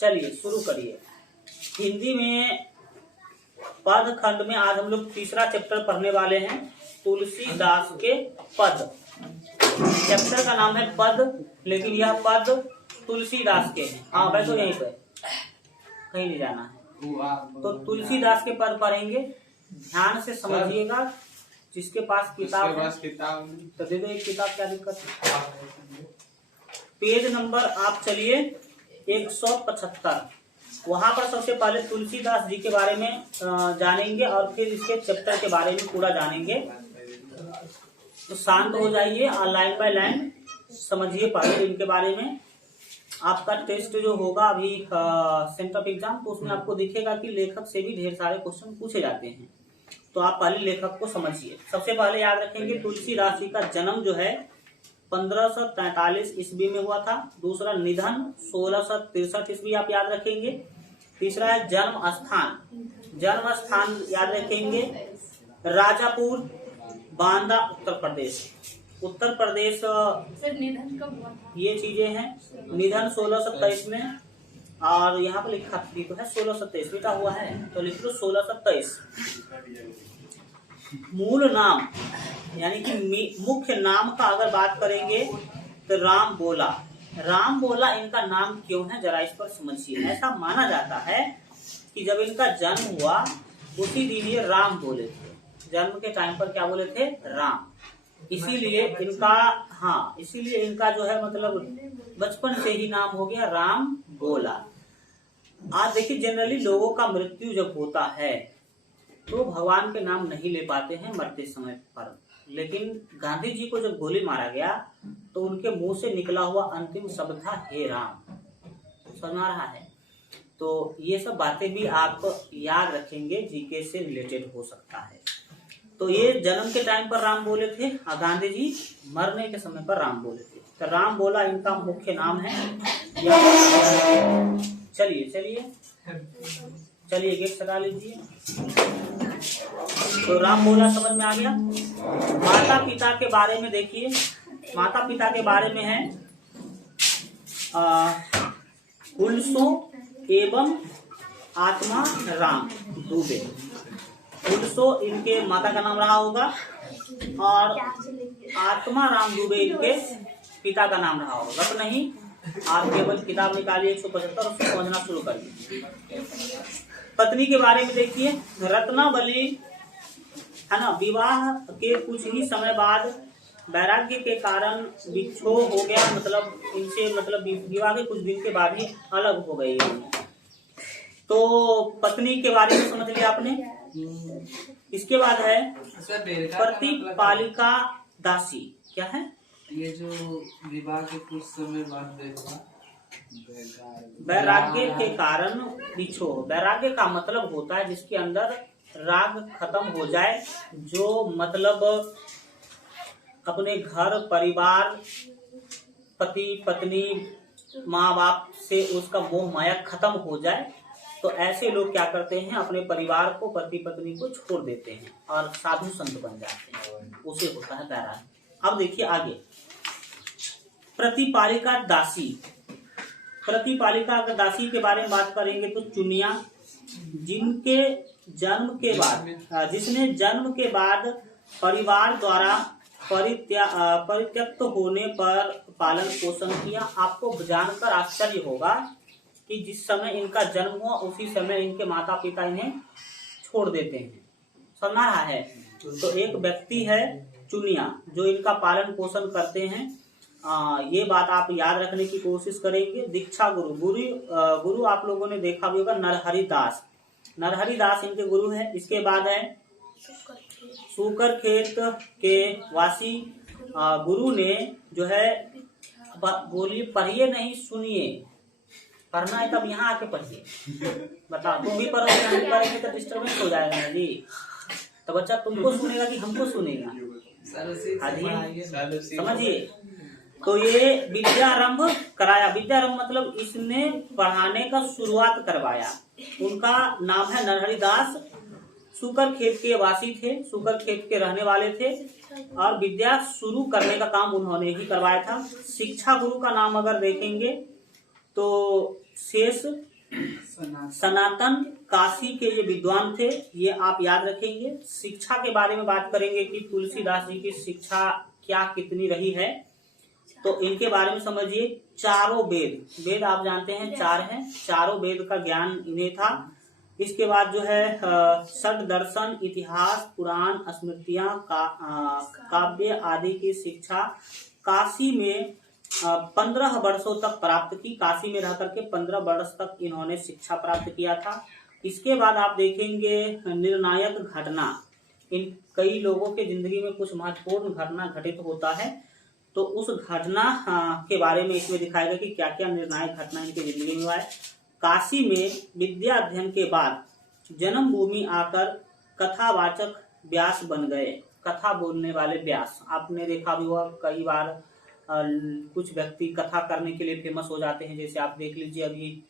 चलिए शुरू करिए। हिंदी में पद खंड में आज हम लोग तीसरा चैप्टर पढ़ने वाले हैं, तुलसीदास के पद। चैप्टर का नाम है पद, लेकिन यह पद तुलसीदास के हैं। हाँ बैठो यहीं पे, कहीं नहीं जाना है। तो तुलसीदास के पद पढ़ेंगे, ध्यान से समझिएगा। जिसके पास किताब तो दे दो एक किताब, क्या दिक्कत है। पेज नंबर आप चलिए 175। वहां पर सबसे पहले तुलसीदास जी के बारे में जानेंगे और फिर इसके चैप्टर के बारे में पूरा जानेंगे। तो शांत हो जाइए और लाइन बाय लाइन समझिए पहले इनके बारे में। आपका टेस्ट जो होगा अभी सेंटर ऑफ एग्जाम, तो उसमें आपको दिखेगा कि लेखक से भी ढेर सारे क्वेश्चन पूछे जाते हैं। तो आप पहले लेखक को समझिए। सबसे पहले याद रखेंगे तुलसीदास जी का जन्म जो है 1543 ईस्वी में हुआ था। दूसरा निधन 1663 ईस्वी आप याद रखेंगे। तीसरा है जन्म स्थान, जन्म स्थान याद रखेंगे राजापुर, बांदा, उत्तर प्रदेश। उत्तर प्रदेश निधन कब हुआ था? ये चीजें हैं। निधन 1627 में, और यहाँ पर लिखा भी तो है 1627 लिखा हुआ है, तो लिख लो 1627। मूल नाम यानी कि मुख्य नाम का अगर बात करेंगे तो राम बोला। राम बोला इनका नाम क्यों है, जरा इस पर समझिए। ऐसा माना जाता है कि जब इनका जन्म हुआ उसी दिन ये राम बोले थे। जन्म के टाइम पर क्या बोले थे, राम। इसीलिए इनका जो है मतलब बचपन से ही नाम हो गया राम बोला। आज देखिए जनरली लोगों का मृत्यु जब होता है तो भगवान के नाम नहीं ले पाते हैं मरते समय पर, लेकिन गांधी जी को जब गोली मारा गया तो उनके मुंह से निकला हुआ अंतिम शब्द था हे राम। समझ आ रहा है। तो ये सब बातें भी आप याद रखेंगे, जीके से रिलेटेड हो सकता है। तो ये जन्म के टाइम पर राम बोले थे और गांधी जी मरने के समय पर राम बोले थे। तो राम बोला इनका मुख्य नाम है। चलिए चलिए चलिए गेट सटा लीजिए। तो राम बोला समझ में आ गया। माता पिता के बारे में देखिए। माता पिता के बारे में है हुलसो एवं आत्मा राम दुबे। हुलसो इनके माता का नाम रहा होगा और आत्मा राम दुबे इनके पिता का नाम रहा होगा। तो नहीं, आप केवल किताब निकालिए 175 और उसको समझना शुरू करिए। पत्नी के बारे में देखिए रत्नावली है ना। विवाह के कुछ ही समय बाद वैराग्य के कारण विक्षोभ हो गया, मतलब इनसे मतलब विवाह के कुछ दिन के बाद ही अलग हो गई। तो पत्नी के बारे में समझ लिया आपने। इसके बाद है प्रतिपालिका दासी। क्या है ये जो विवाह के कुछ समय बाद वैराग्य के कारण विक्षोभ। वैराग्य का मतलब होता है जिसके अंदर राग खत्म हो जाए, जो मतलब अपने घर परिवार पति पत्नी माँ बाप से उसका मोह माया खत्म हो जाए। तो ऐसे लोग क्या करते हैं, अपने परिवार को पति पत्नी को छोड़ देते हैं और साधु संत बन जाते हैं। उसे होता है वैराग्य। अब देखिए आगे प्रतिपालिका दासी। प्रतिपालिका दासी के बारे में बात करेंगे तो चुनिया, जिनके जन्म के बाद जिसने जन्म के बाद परिवार द्वारा परित्यक्त होने पर पालन पोषण किया। आपको जानकर आश्चर्य होगा कि जिस समय इनका जन्म हुआ उसी समय इनके माता पिता इन्हें छोड़ देते हैं। समझ रहा है। तो एक व्यक्ति है चुनिया जो इनका पालन पोषण करते हैं। ये बात आप याद रखने की कोशिश करेंगे। दीक्षा गुरु आप लोगों ने देखा भी होगा नरहरि दास। नरहरि दास इनके गुरु है। इसके बाद है सुकर खेत के वासी गुरु ने जो है बोलिए पढ़िए नहीं सुनिए। पढ़ना है तब यहाँ आके पढ़िए। बताओ तुम भी पढ़ोगे तो डिस्टर्बेंस हो जाएगा ना जी। तो बच्चा तुमको सुनेगा कि हमको सुनेगा, समझिए। तो ये विद्यारंभ कराया। विद्यारंभ मतलब इसने पढ़ाने का शुरुआत करवाया। उनका नाम है नरहरि दास। सुकर खेत के वासी थे, सुकर खेत के रहने वाले थे और विद्या शुरू करने का काम उन्होंने ही करवाया था। शिक्षा गुरु का नाम अगर देखेंगे तो शेष सनातन काशी के ये विद्वान थे, ये आप याद रखेंगे। शिक्षा के बारे में बात करेंगे कि तुलसीदास जी की शिक्षा क्या कितनी रही है, तो इनके बारे में समझिए। चारों वेद आप जानते हैं 4 हैं, चारों वेद का ज्ञान इन्हें था। इसके बाद जो है षड दर्शन, इतिहास, पुराण, स्मृतियां, काव्य आदि की शिक्षा काशी में 15 वर्षों तक प्राप्त की। काशी में रह करके 15 वर्ष तक इन्होंने शिक्षा प्राप्त किया था। इसके बाद आप देखेंगे निर्णायक घटना। इन कई लोगों के जिंदगी में कुछ महत्वपूर्ण घटना घटित होता है, तो उस घटना के बारे में इसमें दिखाया गया कि क्या क्या निर्णायक घटना इनकी जिंदगी में हुआ है। काशी में विद्या अध्ययन के बाद जन्मभूमि आकर कथावाचक व्यास बन गए। कथा बोलने वाले व्यास, आपने देखा भी होगा कई बार कुछ व्यक्ति कथा करने के लिए फेमस हो जाते हैं। जैसे आप देख लीजिए अभी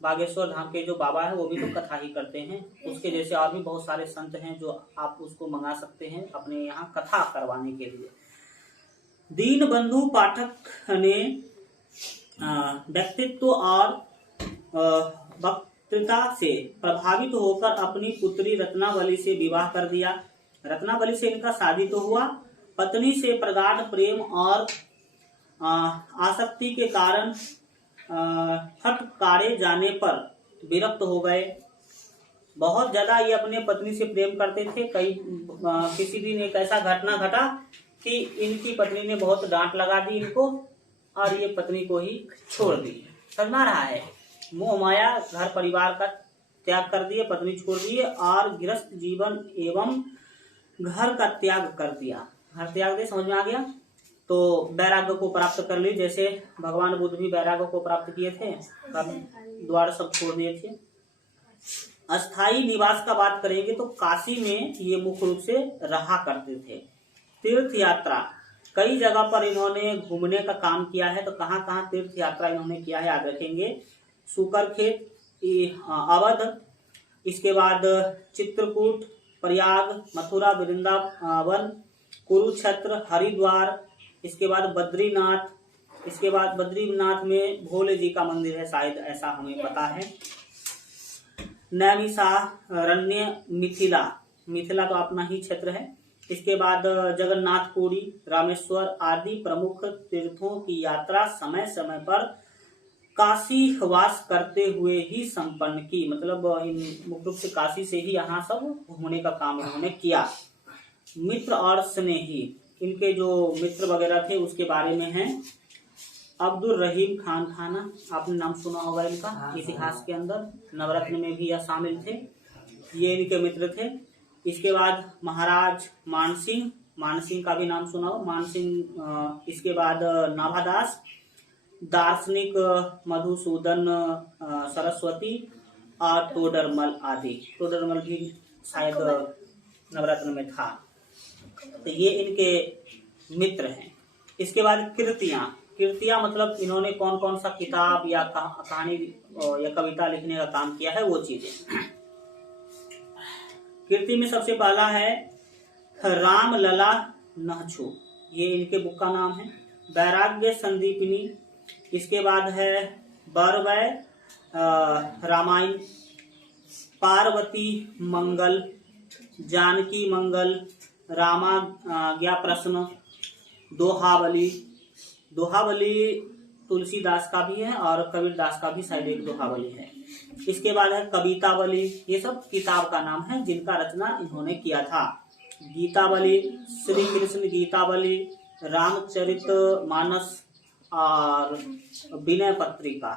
बागेश्वर धाम के जो बाबा है वो भी तो कथा ही करते हैं। उसके जैसे और भी बहुत सारे संत हैं जो आप उसको मंगा सकते हैं अपने यहाँ कथा करवाने के लिए। दीनबंधु पाठक ने व्यक्तित्व और वक्तृता से प्रभावित होकर अपनी पुत्री रत्नावली से विवाह कर दिया। रत्नावली से इनका शादी तो हुआ, पत्नी से प्रगाढ़ प्रेम और आसक्ति के कारण फटकारे जाने पर विरक्त हो गए। बहुत ज्यादा ये अपने पत्नी से प्रेम करते थे। किसी दिन एक ऐसा घटना घटा कि इनकी पत्नी ने बहुत डांट लगा दी इनको और ये पत्नी को ही छोड़ दी। समझ रहा है, मोह माया घर परिवार का त्याग कर दिए, पत्नी छोड़ दिए और गृहस्थ जीवन एवं घर का त्याग कर दिया। घर त्याग दे, समझ में आ गया। तो वैराग्य को प्राप्त कर ली, जैसे भगवान बुद्ध भी वैराग्य को प्राप्त किए थे, द्वार सब छोड़ दिए थे। अस्थाई निवास का बात करेंगे तो काशी में ये मुख्य रूप से रहा करते थे। तीर्थ यात्रा, कई जगह पर इन्होंने घूमने का काम किया है। तो कहाँ कहाँ तीर्थ यात्रा इन्होंने किया है याद रखेंगे। सुकरखेत, अवध, इसके बाद चित्रकूट, प्रयाग, मथुरा, वृंदावन, कुरुक्षेत्र, हरिद्वार, इसके बाद बद्रीनाथ, इसके बाद बद्रीनाथ में भोले जी का मंदिर है शायद, ऐसा हमें पता है। नैमिषारण्य, मिथिला तो अपना ही क्षेत्र है। इसके बाद जगन्नाथपुरी, रामेश्वर आदि प्रमुख तीर्थों की यात्रा समय समय पर काशी वास करते हुए ही संपन्न की। मतलब मुख्य रूप से काशी से ही यहाँ सब घूमने का काम इन्होंने किया। मित्र और स्नेही, इनके जो मित्र वगैरह थे उसके बारे में है। अब्दुल रहीम खान खाना, आपने नाम सुना होगा इनका, इतिहास के अंदर नवरत्न में भी यह शामिल थे, ये इनके मित्र थे। इसके बाद महाराज मानसिंह का भी नाम सुना हो, मानसिंह। इसके बाद नाभादास, दार्शनिक मधुसूदन सरस्वती और टोडरमल आदि। टोडरमल भी शायद नवरत्न में था। तो ये इनके मित्र हैं। इसके बाद कृतियां मतलब इन्होंने कौन कौन सा किताब या कहानी या कविता लिखने का काम किया है वो चीजें। कीर्ति में सबसे पहला है रामलला नहछु, ये इनके बुक का नाम है। वैराग्य संदीपिनी, इसके बाद है बरवय रामायण, पार्वती मंगल, जानकी मंगल, रामाज्ञा प्रश्न, दोहावली तुलसीदास का भी है और कबीरदास का भी शायद एक दोहावली है। इसके बाद है कवितावली, ये सब किताब का नाम है जिनका रचना इन्होंने किया था। गीतावली, श्री कृष्ण गीतावली, रामचरितमानस और विनय पत्रिका।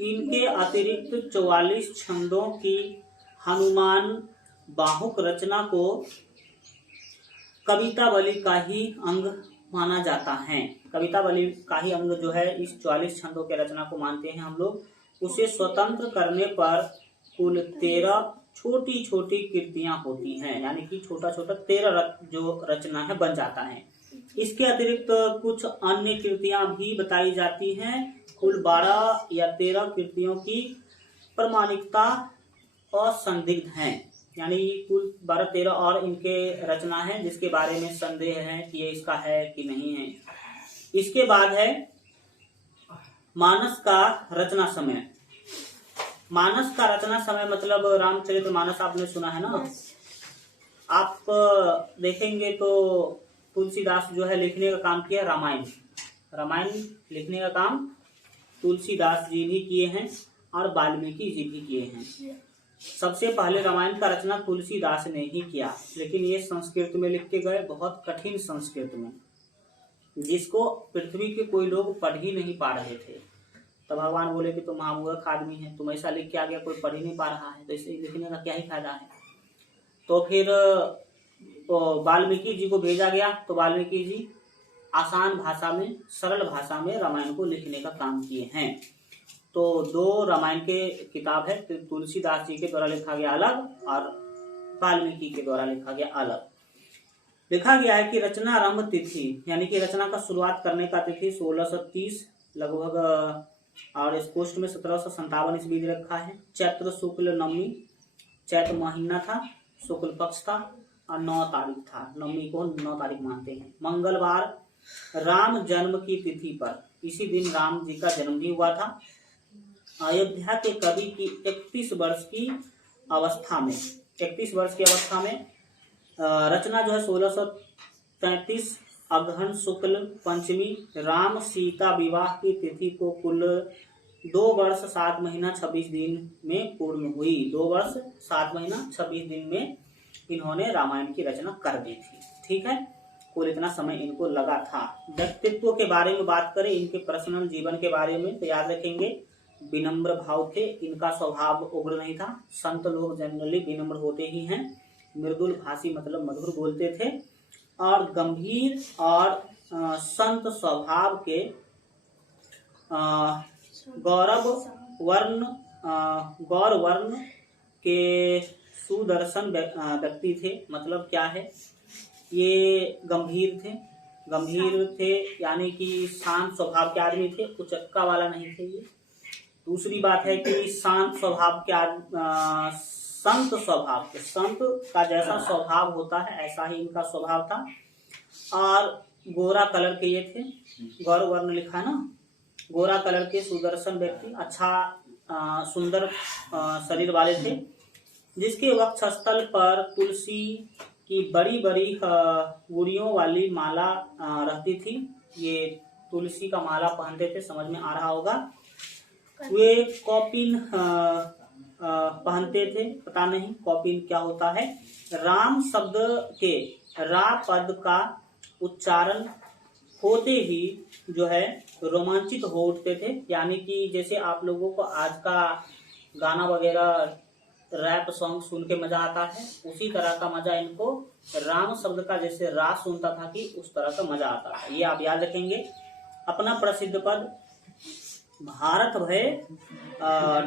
इनके अतिरिक्त 44 छंदों की हनुमान बाहुक रचना को कवितावली का ही अंग माना जाता है। कवितावली का ही अंग जो है इस 44 छंदों के रचना को मानते हैं हम लोग। उसे स्वतंत्र करने पर कुल 13 छोटी छोटी कृतियां होती हैं, यानी कि छोटा छोटा 13 जो रचना है बन जाता है। इसके अतिरिक्त कुछ अन्य कृतियां भी बताई जाती हैं। कुल 12 या 13 कृतियों की प्रमाणिकता असंदिग्ध है, यानी कुल 12-13 और इनके रचना है जिसके बारे में संदेह है कि ये इसका है कि नहीं है। इसके बाद है मानस का रचना समय। मानस का रचना समय मतलब रामचरितमानस आपने सुना है ना। आप देखेंगे तो तुलसीदास जो है लिखने का काम किया रामायण। रामायण लिखने का काम तुलसीदास जी भी किए हैं और वाल्मीकि जी भी किए हैं। सबसे पहले रामायण का रचना तुलसीदास ने ही किया, लेकिन ये संस्कृत में लिख के गए, बहुत कठिन संस्कृत में, जिसको पृथ्वी के कोई लोग पढ़ ही नहीं पा रहे थे। तो भगवान बोले कि तुम महामूर्ख आदमी है, तुम ऐसा लिख के आ गया, कोई पढ़ ही नहीं पा रहा है, तो इसे लिखने का क्या ही फायदा है। तो फिर वाल्मीकि जी को भेजा गया, तो वाल्मीकि जी आसान भाषा में, सरल भाषा में रामायण को लिखने का काम किए हैं। तो 2 रामायण के किताब है, तुलसीदास जी के द्वारा लिखा गया अलग और वाल्मीकि के द्वारा लिखा गया अलग। लिखा गया है कि रचना आरंभ तिथि, यानी कि रचना का शुरुआत करने का तिथि 1630 लगभग, और इस पोस्ट में 1757 ईस्वी रखा है। चैत्र शुक्ल नवमी, चैत्र महीना था, शुक्ल पक्ष था और 9 तारीख था। नवमी को 9 तारीख मानते हैं। मंगलवार राम जन्म की तिथि पर, इसी दिन राम जी का जन्म भी हुआ था। अयोध्या के कवि की 31 वर्ष की अवस्था में, 31 वर्ष की अवस्था में रचना जो है 1633 अगहन शुक्ल पंचमी राम सीता विवाह की तिथि को कुल 2 वर्ष 7 महीना 26 दिन में पूर्ण हुई। 2 वर्ष 7 महीना 26 दिन में इन्होंने रामायण की रचना कर दी थी। ठीक है, कुल इतना समय इनको लगा था। व्यक्तित्व के बारे में बात करें, इनके पर्सनल जीवन के बारे में, तो याद रखेंगे विनम्र भाव थे, इनका स्वभाव उग्र नहीं था। संत लोग जनरली विनम्र होते ही हैं। मृदुल भाषी मतलब मधुर बोलते थे, और गंभीर और संत स्वभाव के गौर वर्ण के सुदर्शन व्यक्ति थे। मतलब क्या है, ये गंभीर थे, यानी कि शांत स्वभाव के आदमी थे, उचक्का वाला नहीं थे ये। दूसरी बात है कि शांत स्वभाव के संत स्वभाव के, संत का जैसा स्वभाव होता है ऐसा ही इनका स्वभाव था। और गोरा कलर के ये थे, गौर वर्ण लिखा है ना, गोरा कलर के सुदर्शन व्यक्ति, अच्छा सुंदर शरीर वाले थे, जिसके वक्षस्थल पर तुलसी की बड़ी बड़ी गुड़ियों वाली माला रहती थी। ये तुलसी का माला पहनते थे, समझ में आ रहा होगा। वे कौपिन पहनते थे, पता नहीं कौपिन क्या होता है। राम शब्द के रा पद का उच्चारण होते ही जो है रोमांचित हो उठते थे, यानी कि जैसे आप लोगों को आज का गाना वगैरह रैप सॉन्ग सुन के मजा आता है, उसी तरह का मजा इनको राम शब्द का जैसे रा सुनता था कि उस तरह का मजा आता है। ये आप याद रखेंगे। अपना प्रसिद्ध पद भारत भय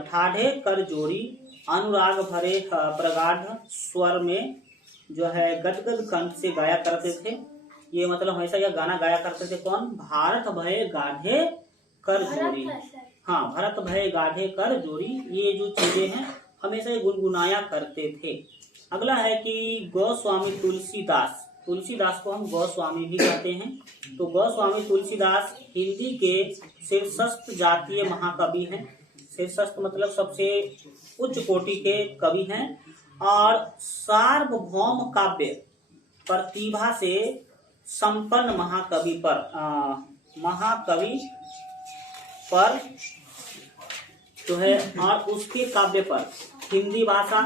ठाढ़े कर जोड़ी, अनुराग भरे प्रगाढ़ स्वर में जो है गदगद कंठ से गाया करते थे। ये मतलब हमेशा यह गाना गाया करते थे। कौन? भारत भय गाढ़े कर जोड़ी। हाँ, भारत भय गाढ़े कर जोड़ी, ये जो चीजें हैं हमेशा ये गुनगुनाया करते थे। अगला है कि गोस्वामी तुलसीदास। तुलसीदास को हम गोस्वामी भी कहते हैं। तो गोस्वामी तुलसीदास हिंदी के शीर्षस्थ जातीय महाकवि हैं। शीर्षस्थ मतलब सबसे उच्च कोटि के कवि हैं, और सार्वभौम काव्य प्रतिभा से संपन्न महाकवि पर जो है, और उसके काव्य पर हिंदी भाषा,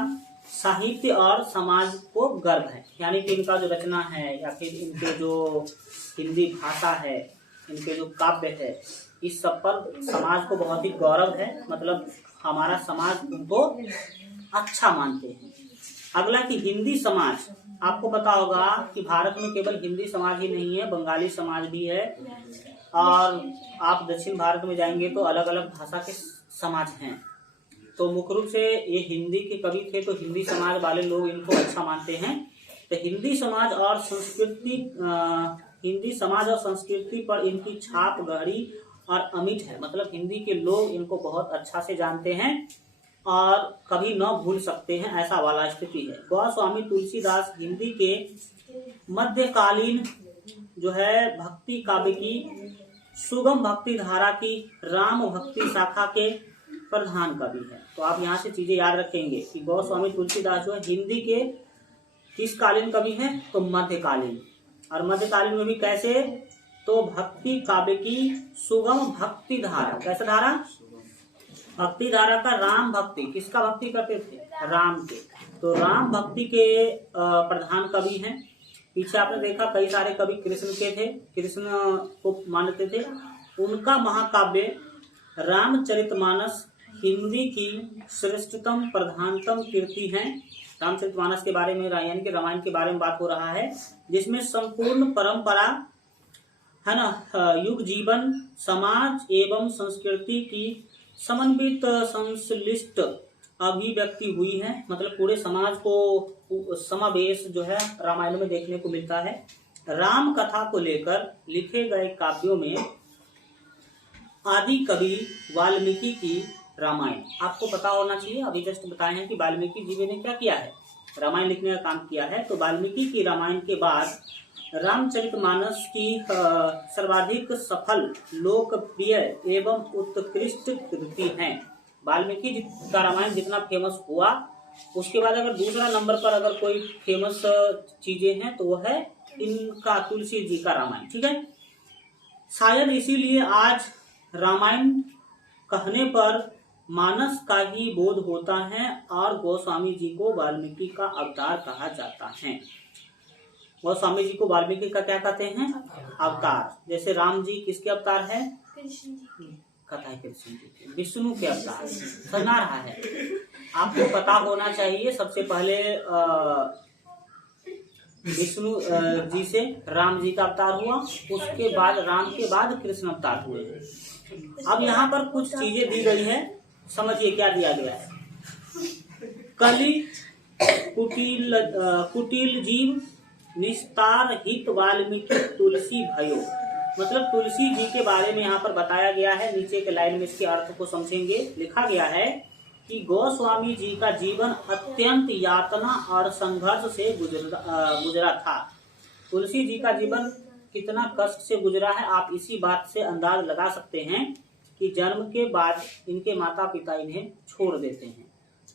साहित्य और समाज को गर्व है। यानी कि इनका जो रचना है या फिर इनके जो हिंदी भाषा है, इनके जो काव्य है, इस सब पर समाज को बहुत ही गौरव है। मतलब हमारा समाज उनको अच्छा मानते हैं। अगला कि हिंदी समाज, आपको पता होगा कि भारत में केवल हिंदी समाज ही नहीं है, बंगाली समाज भी है, और आप दक्षिण भारत में जाएंगे तो अलग अलग भाषा के समाज हैं। तो मुख्य रूप से ये हिंदी के कवि थे, तो हिंदी समाज वाले लोग इनको अच्छा मानते हैं। तो हिंदी समाज और संस्कृति पर इनकी छाप गहरी और अमिट है। मतलब हिंदी के लोग इनको बहुत अच्छा से जानते हैं और कभी न भूल सकते हैं, ऐसा वाला स्थिति है। गोस्वामी तुलसीदास हिंदी के मध्यकालीन जो है भक्ति काव्य की, सुगम भक्ति धारा की, राम भक्ति शाखा के प्रधान कवि है। तो आप यहाँ से चीजें याद रखेंगे कि गोस्वामी तुलसीदास जो है हिंदी के किस कालीन कवि हैं, तो मध्यकालीन। और मध्यकालीन में भी कैसे, तो भक्ति काव्य की सुगम भक्ति धारा, कैसे धारा, भक्ति धारा का राम भक्ति, किसका भक्ति करते थे, राम के। तो राम भक्ति के प्रधान कवि हैं। पीछे आपने देखा कई सारे कवि कृष्ण के थे, कृष्ण को मानते थे। उनका महाकाव्य रामचरितमानस हिंदी की श्रेष्ठतम प्रधानतम कृति है। रामचरितमानस के बारे में, यानी कि रामायण के बारे में बात हो रहा है, जिसमें संपूर्ण परंपरा है ना, युग जीवन समाज एवं संस्कृति की समन्वित संश्लिष्ट अभिव्यक्ति हुई है। मतलब पूरे समाज को समावेश जो है रामायण में देखने को मिलता है। राम कथा को लेकर लिखे गए काव्यों में आदि कवि वाल्मीकि की रामायण, आपको पता होना चाहिए, अभी जस्ट बताए हैं कि वाल्मीकि जी ने क्या किया है, रामायण लिखने का काम किया है। तो वाल्मीकि की रामायण के बाद रामचरितमानस की सर्वाधिक सफल, लोकप्रिय एवं उत्कृष्ट कृति है। वाल्मीकि जी का रामायण जितना फेमस हुआ, उसके बाद अगर दूसरा नंबर पर अगर कोई फेमस चीजें हैं तो वो है इनका तुलसी जी का रामायण। ठीक है, शायद इसीलिए आज रामायण कहने पर मानस का ही बोध होता है और गोस्वामी जी को वाल्मीकि का अवतार कहा जाता है। गोस्वामी जी को वाल्मीकि का क्या कहते हैं, अवतार। जैसे राम जी किसके अवतार है, कथा है कृष्ण जी, विष्णु के अवतार सुना रहा है। आपको पता होना चाहिए, सबसे पहले विष्णु जी से राम जी का अवतार हुआ, उसके बाद राम के बाद कृष्ण अवतार हुए। अब यहाँ पर कुछ चीजें दी गई है, समझिए क्या दिया गया है। कली कुटिल जीव निस्तार हित वाल्मीकि तुलसी भयो, मतलब तुलसी जी के बारे में यहाँ पर बताया गया है। नीचे के लाइन में इसके अर्थ को समझेंगे। लिखा गया है कि गोस्वामी जी का जीवन अत्यंत यातना और संघर्ष से गुजरा था। तुलसी जी का जीवन कितना कष्ट से गुजरा है, आप इसी बात से अंदाज लगा सकते हैं कि जन्म के बाद इनके माता पिता इन्हें छोड़ देते हैं।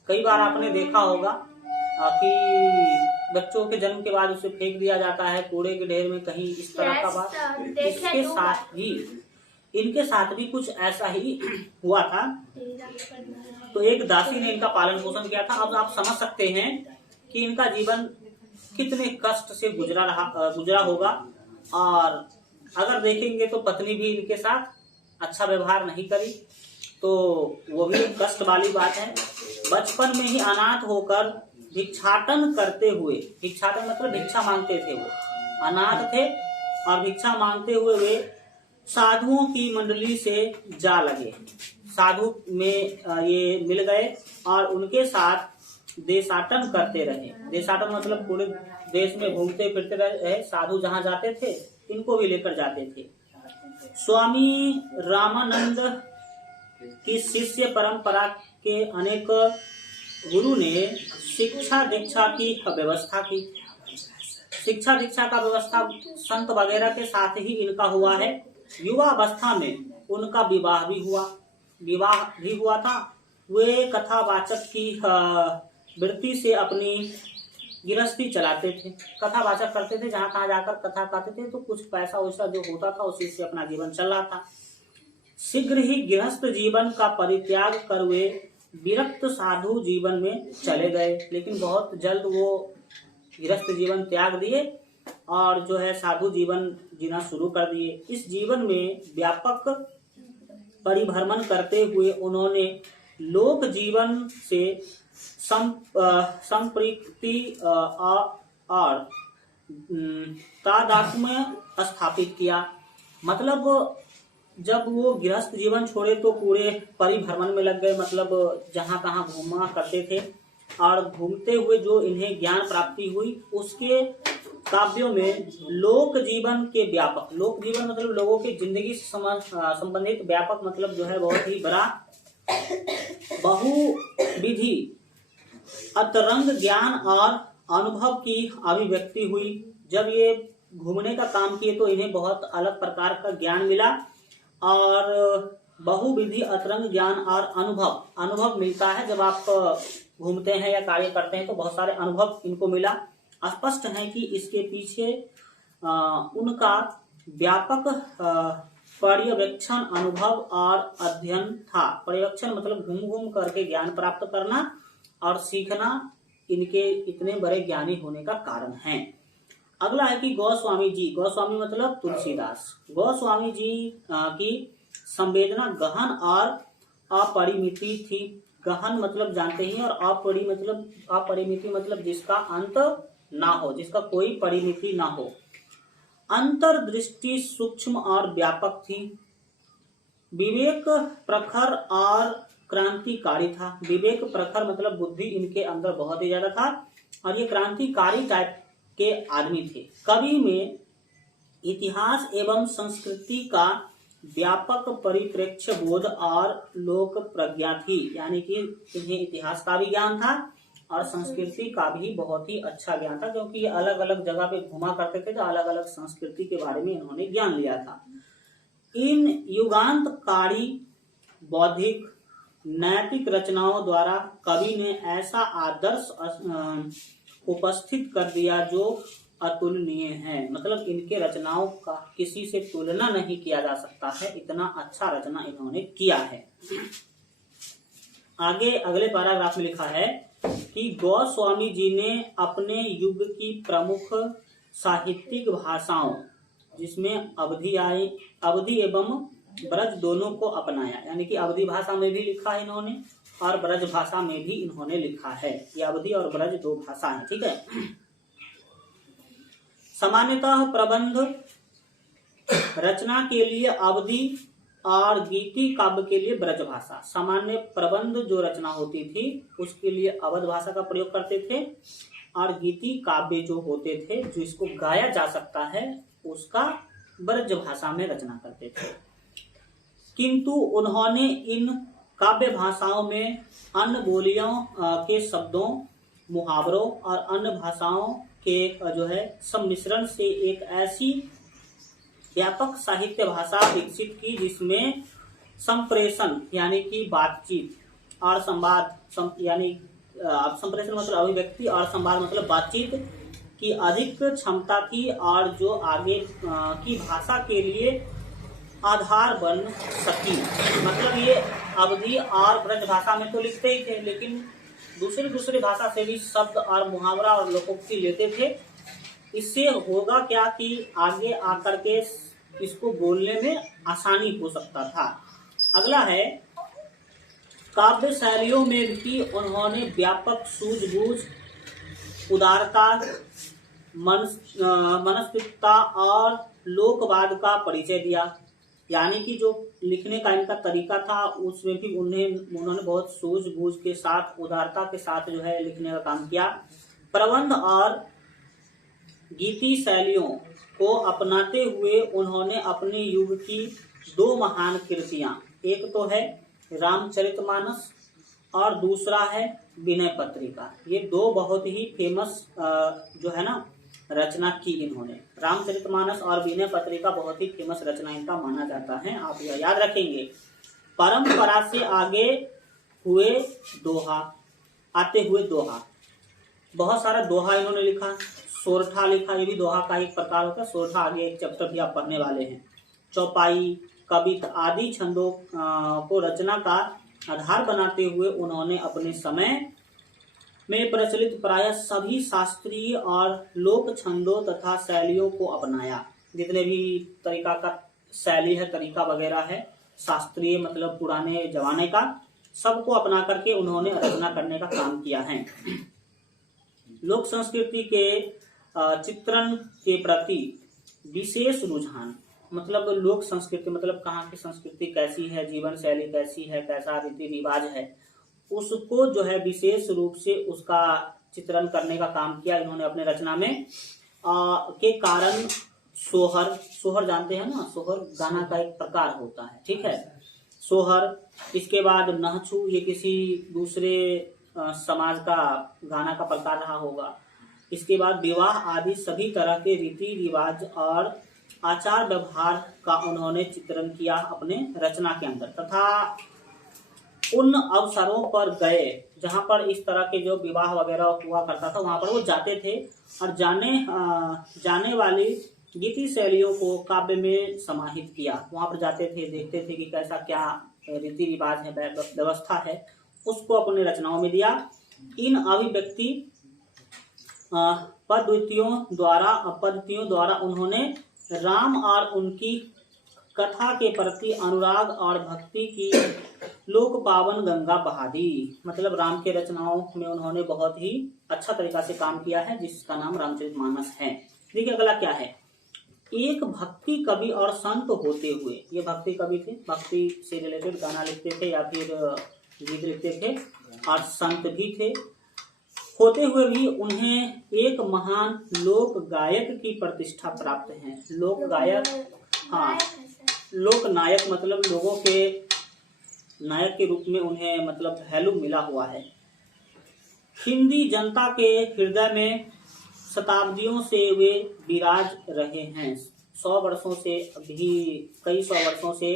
कई बार आपने देखा होगा कि बच्चों के जन्म के बाद उसे फेंक दिया जाता है कूड़े के ढेर में, कहीं इस तरह का बात। इसके साथ भी इनके साथ भी कुछ ऐसा ही हुआ था। तो एक दासी ने इनका पालन पोषण किया था। अब आप समझ सकते हैं कि इनका जीवन कितने कष्ट से गुजरा होगा। और अगर देखेंगे तो पत्नी भी इनके साथ अच्छा व्यवहार नहीं करी, तो वो भी कष्ट वाली बात है। बचपन में ही अनाथ होकर भिक्षाटन करते हुए, भिक्षाटन मतलब भिक्षा मांगते थे, वो अनाथ थे और भिक्षा मांगते हुए वे साधुओं की मंडली से जा लगे। साधु में ये मिल गए और उनके साथ देशाटन करते रहे। देशाटन मतलब पूरे देश में घूमते फिरते रहे। साधु जहाँ जाते थे इनको भी लेकर जाते थे। स्वामी रामानंद की शिष्य परंपरा के अनेक गुरु ने शिक्षा दीक्षा की व्यवस्था की। शिक्षा दीक्षा का व्यवस्था संत वगैरह के साथ ही इनका हुआ है। युवा अवस्था में उनका विवाह भी हुआ था। वे कथावाचक की वृत्ति से अपनी गृहस्थी चलाते थे। कथावाचक करते थे, जहाँ कहाँ जाकर कथा कहते थे, तो कुछ पैसा वैसा जो होता था उसी से अपना जीवन चल रहा था। शीघ्र ही गृहस्थ जीवन का परित्याग कर वे विरक्त साधु जीवन में चले गए। लेकिन बहुत जल्द वो गृहस्थ जीवन त्याग दिए और जो है साधु जीवन जीना शुरू कर दिए। इस जीवन में व्यापक परिभ्रमण करते हुए उन्होंने लोक जीवन से संपृक्ति और तादात्म्य स्थापित किया। मतलब जब वो गृहस्थ जीवन छोड़े तो पूरे परिभ्रमण में लग गए, मतलब जहाँ तहाँ घूमा करते थे। और घूमते हुए जो इन्हें ज्ञान प्राप्ति हुई, उसके काव्यों में लोक जीवन के व्यापक, लोक जीवन मतलब लोगों की जिंदगी से संबंधित, व्यापक मतलब जो है बहुत ही बड़ा, बहुविधि अतरंग ज्ञान और अनुभव की अभिव्यक्ति हुई। जब ये घूमने का काम किए तो इन्हें बहुत अलग प्रकार का ज्ञान मिला और बहुविधि अतरंग ज्ञान और अनुभव मिलता है। जब आप घूमते हैं या कार्य करते हैं तो बहुत सारे अनुभव इनको मिला। स्पष्ट है कि इसके पीछे उनका व्यापक पर्यवेक्षण, अनुभव और अध्ययन था। पर्यवेक्षण मतलब घूम घूम करके ज्ञान प्राप्त करना और सीखना इनके इतने बड़े ज्ञानी होने का कारण है। अगला है कि गोस्वामी जी, गोस्वामी मतलब तुलसीदास, गोस्वामी जी की संवेदना गहन और अपरिमिति थी। गहन मतलब जानते ही, और अपरिमिति मतलब जिसका अंत ना हो, जिसका कोई परिमिति ना हो। अंतर्दृष्टि सूक्ष्म और व्यापक थी। विवेक प्रखर और क्रांतिकारी था। विवेक प्रखर मतलब बुद्धि इनके अंदर बहुत ही ज्यादा था और ये क्रांतिकारी टाइप के आदमी थे। कवि में इतिहास एवं संस्कृति का व्यापक परिप्रेक्ष्य बोध और लोक प्रज्ञा थी, यानी कि इन्हें इतिहास का भी ज्ञान था और संस्कृति का भी बहुत ही अच्छा ज्ञान था, क्योंकि ये अलग अलग जगह पे घुमा करते थे तो अलग अलग संस्कृति के बारे में इन्होंने ज्ञान लिया था। इन युगांतकारी बौद्धिक नैतिक रचनाओं द्वारा कवि ने ऐसा आदर्श उपस्थित कर दिया जो अतुलनीय है। मतलब इनके रचनाओं का किसी से तुलना नहीं किया जा सकता है, इतना अच्छा रचना इन्होंने किया है। आगे अगले पैराग्राफ में लिखा है कि गोस्वामी जी ने अपने युग की प्रमुख साहित्यिक भाषाओं, जिसमें अवधी एवं ब्रज दोनों को अपनाया, यानी कि अवधी भाषा में भी लिखा है इन्होंने और ब्रज भाषा में भी इन्होंने लिखा है। ये अवधी और ब्रज दो भाषा है, ठीक है। सामान्यतः प्रबंध रचना के लिए अवधी और गीति काव्य के लिए ब्रज भाषा। सामान्य प्रबंध जो रचना होती थी उसके लिए अवध भाषा का प्रयोग करते थे और गीति काव्य जो होते थे, जो इसको गाया जा सकता है, उसका ब्रज भाषा में रचना करते थे। किंतु उन्होंने इन काव्य भाषाओं में अन्य बोलियों के शब्दों, मुहावरों और अन्य भाषाओं के जो है सम्मिश्रण से एक ऐसी व्यापक साहित्य भाषा विकसित की जिसमें संप्रेषण यानी कि बातचीत और संवाद यानी संप्रेषण मतलब अभिव्यक्ति और संवाद मतलब बातचीत की अधिक क्षमता थी और जो आगे की भाषा के लिए आधार बन सकी। मतलब ये अवधी और ब्रज भाषा में तो लिखते ही थे, लेकिन दूसरी भाषा से भी शब्द और मुहावरा और लोकोक्ति लेते थे। इससे होगा क्या कि आगे आकर के इसको बोलने में आसानी हो सकता था। अगला है काव्य शैलियों में भी उन्होंने व्यापक सूझबूझ, उदारता, मनस्विता और लोकवाद का परिचय दिया। यानी कि जो लिखने का इनका तरीका था उसमें भी उन्होंने बहुत सूझबूझ के साथ, उदारता के साथ जो है लिखने का काम किया। प्रबंध और गीति शैलियों को अपनाते हुए उन्होंने अपने युग की दो महान कृतियां, एक तो है रामचरितमानस और दूसरा है विनय पत्रिका, ये दो बहुत ही फेमस जो है ना रचना की इन्होंने। रामचरितमानस और विनय पत्रिका बहुत ही फेमस रचना इनका माना जाता है, आप यह याद रखेंगे। परंपरा से आगे आते हुए दोहा, बहुत सारा दोहा इन्होंने लिखा। सोरठा लिखा, ये भी दोहा का एक प्रकार होता है। सोरठा आगे एक चैप्टर भी आप पढ़ने वाले हैं। चौपाई, कविता आदि छंदों को रचना का आधार बनाते हुए उन्होंने अपने समय में प्रचलित प्रायः सभी शास्त्रीय और लोक छंदों तथा शैलियों को अपनाया। जितने भी तरीका का शैली है, तरीका वगैरह है, शास्त्रीय मतलब पुराने जमाने का, सबको अपना करके उन्होंने रचना करने का काम किया है। लोक संस्कृति के चित्रण के प्रति विशेष रुझान, मतलब लोक संस्कृति मतलब कहाँ की संस्कृति कैसी है, जीवन शैली कैसी है, कैसा रीति रिवाज है, उसको जो है विशेष रूप से उसका चित्रण करने का काम किया इन्होंने अपने रचना में। के कारण सोहर जानते हैं ना, सोहर गाना का एक प्रकार होता है, ठीक है, सोहर। इसके बाद नहछू, ये किसी दूसरे समाज का गाना का प्रकार रहा होगा। इसके बाद विवाह आदि सभी तरह के रीति रिवाज और आचार व्यवहार का उन्होंने चित्रण किया अपने रचना के अंदर, तथा उन अवसरों पर गए जहां पर इस तरह के जो विवाह वगैरह हुआ करता था वहां पर वो जाते थे और जाने वाली गीति शैलियों को काव्य में समाहित किया। वहां पर जाते थे, देखते थे कि कैसा क्या रीति रिवाज है, व्यवस्था है, उसको अपने रचनाओं में दिया। इन अभिव्यक्ति पद्धतियों द्वारा उन्होंने राम और उनकी कथा के प्रति अनुराग और भक्ति की लोक पावन गंगा बहा दी। मतलब राम के रचनाओं में उन्होंने बहुत ही अच्छा तरीका से काम किया है, जिसका नाम रामचरितमानस है। देखिए अगला क्या है, एक भक्ति कवि और संत होते हुए, ये भक्ति कवि थे, भक्ति से रिलेटेड गाना लिखते थे या फिर गीत लिखते थे, और संत भी थे। होते हुए भी उन्हें एक महान लोक गायक की प्रतिष्ठा प्राप्त है। लोक गायक, हाँ, लोक नायक मतलब लोगों के नायक के रूप में उन्हें मतलब वैल्यू मिला हुआ है। हिंदी जनता के हृदय में शताब्दियों से वे विराज रहे हैं। 100 वर्षों से, अभी कई 100 वर्षों से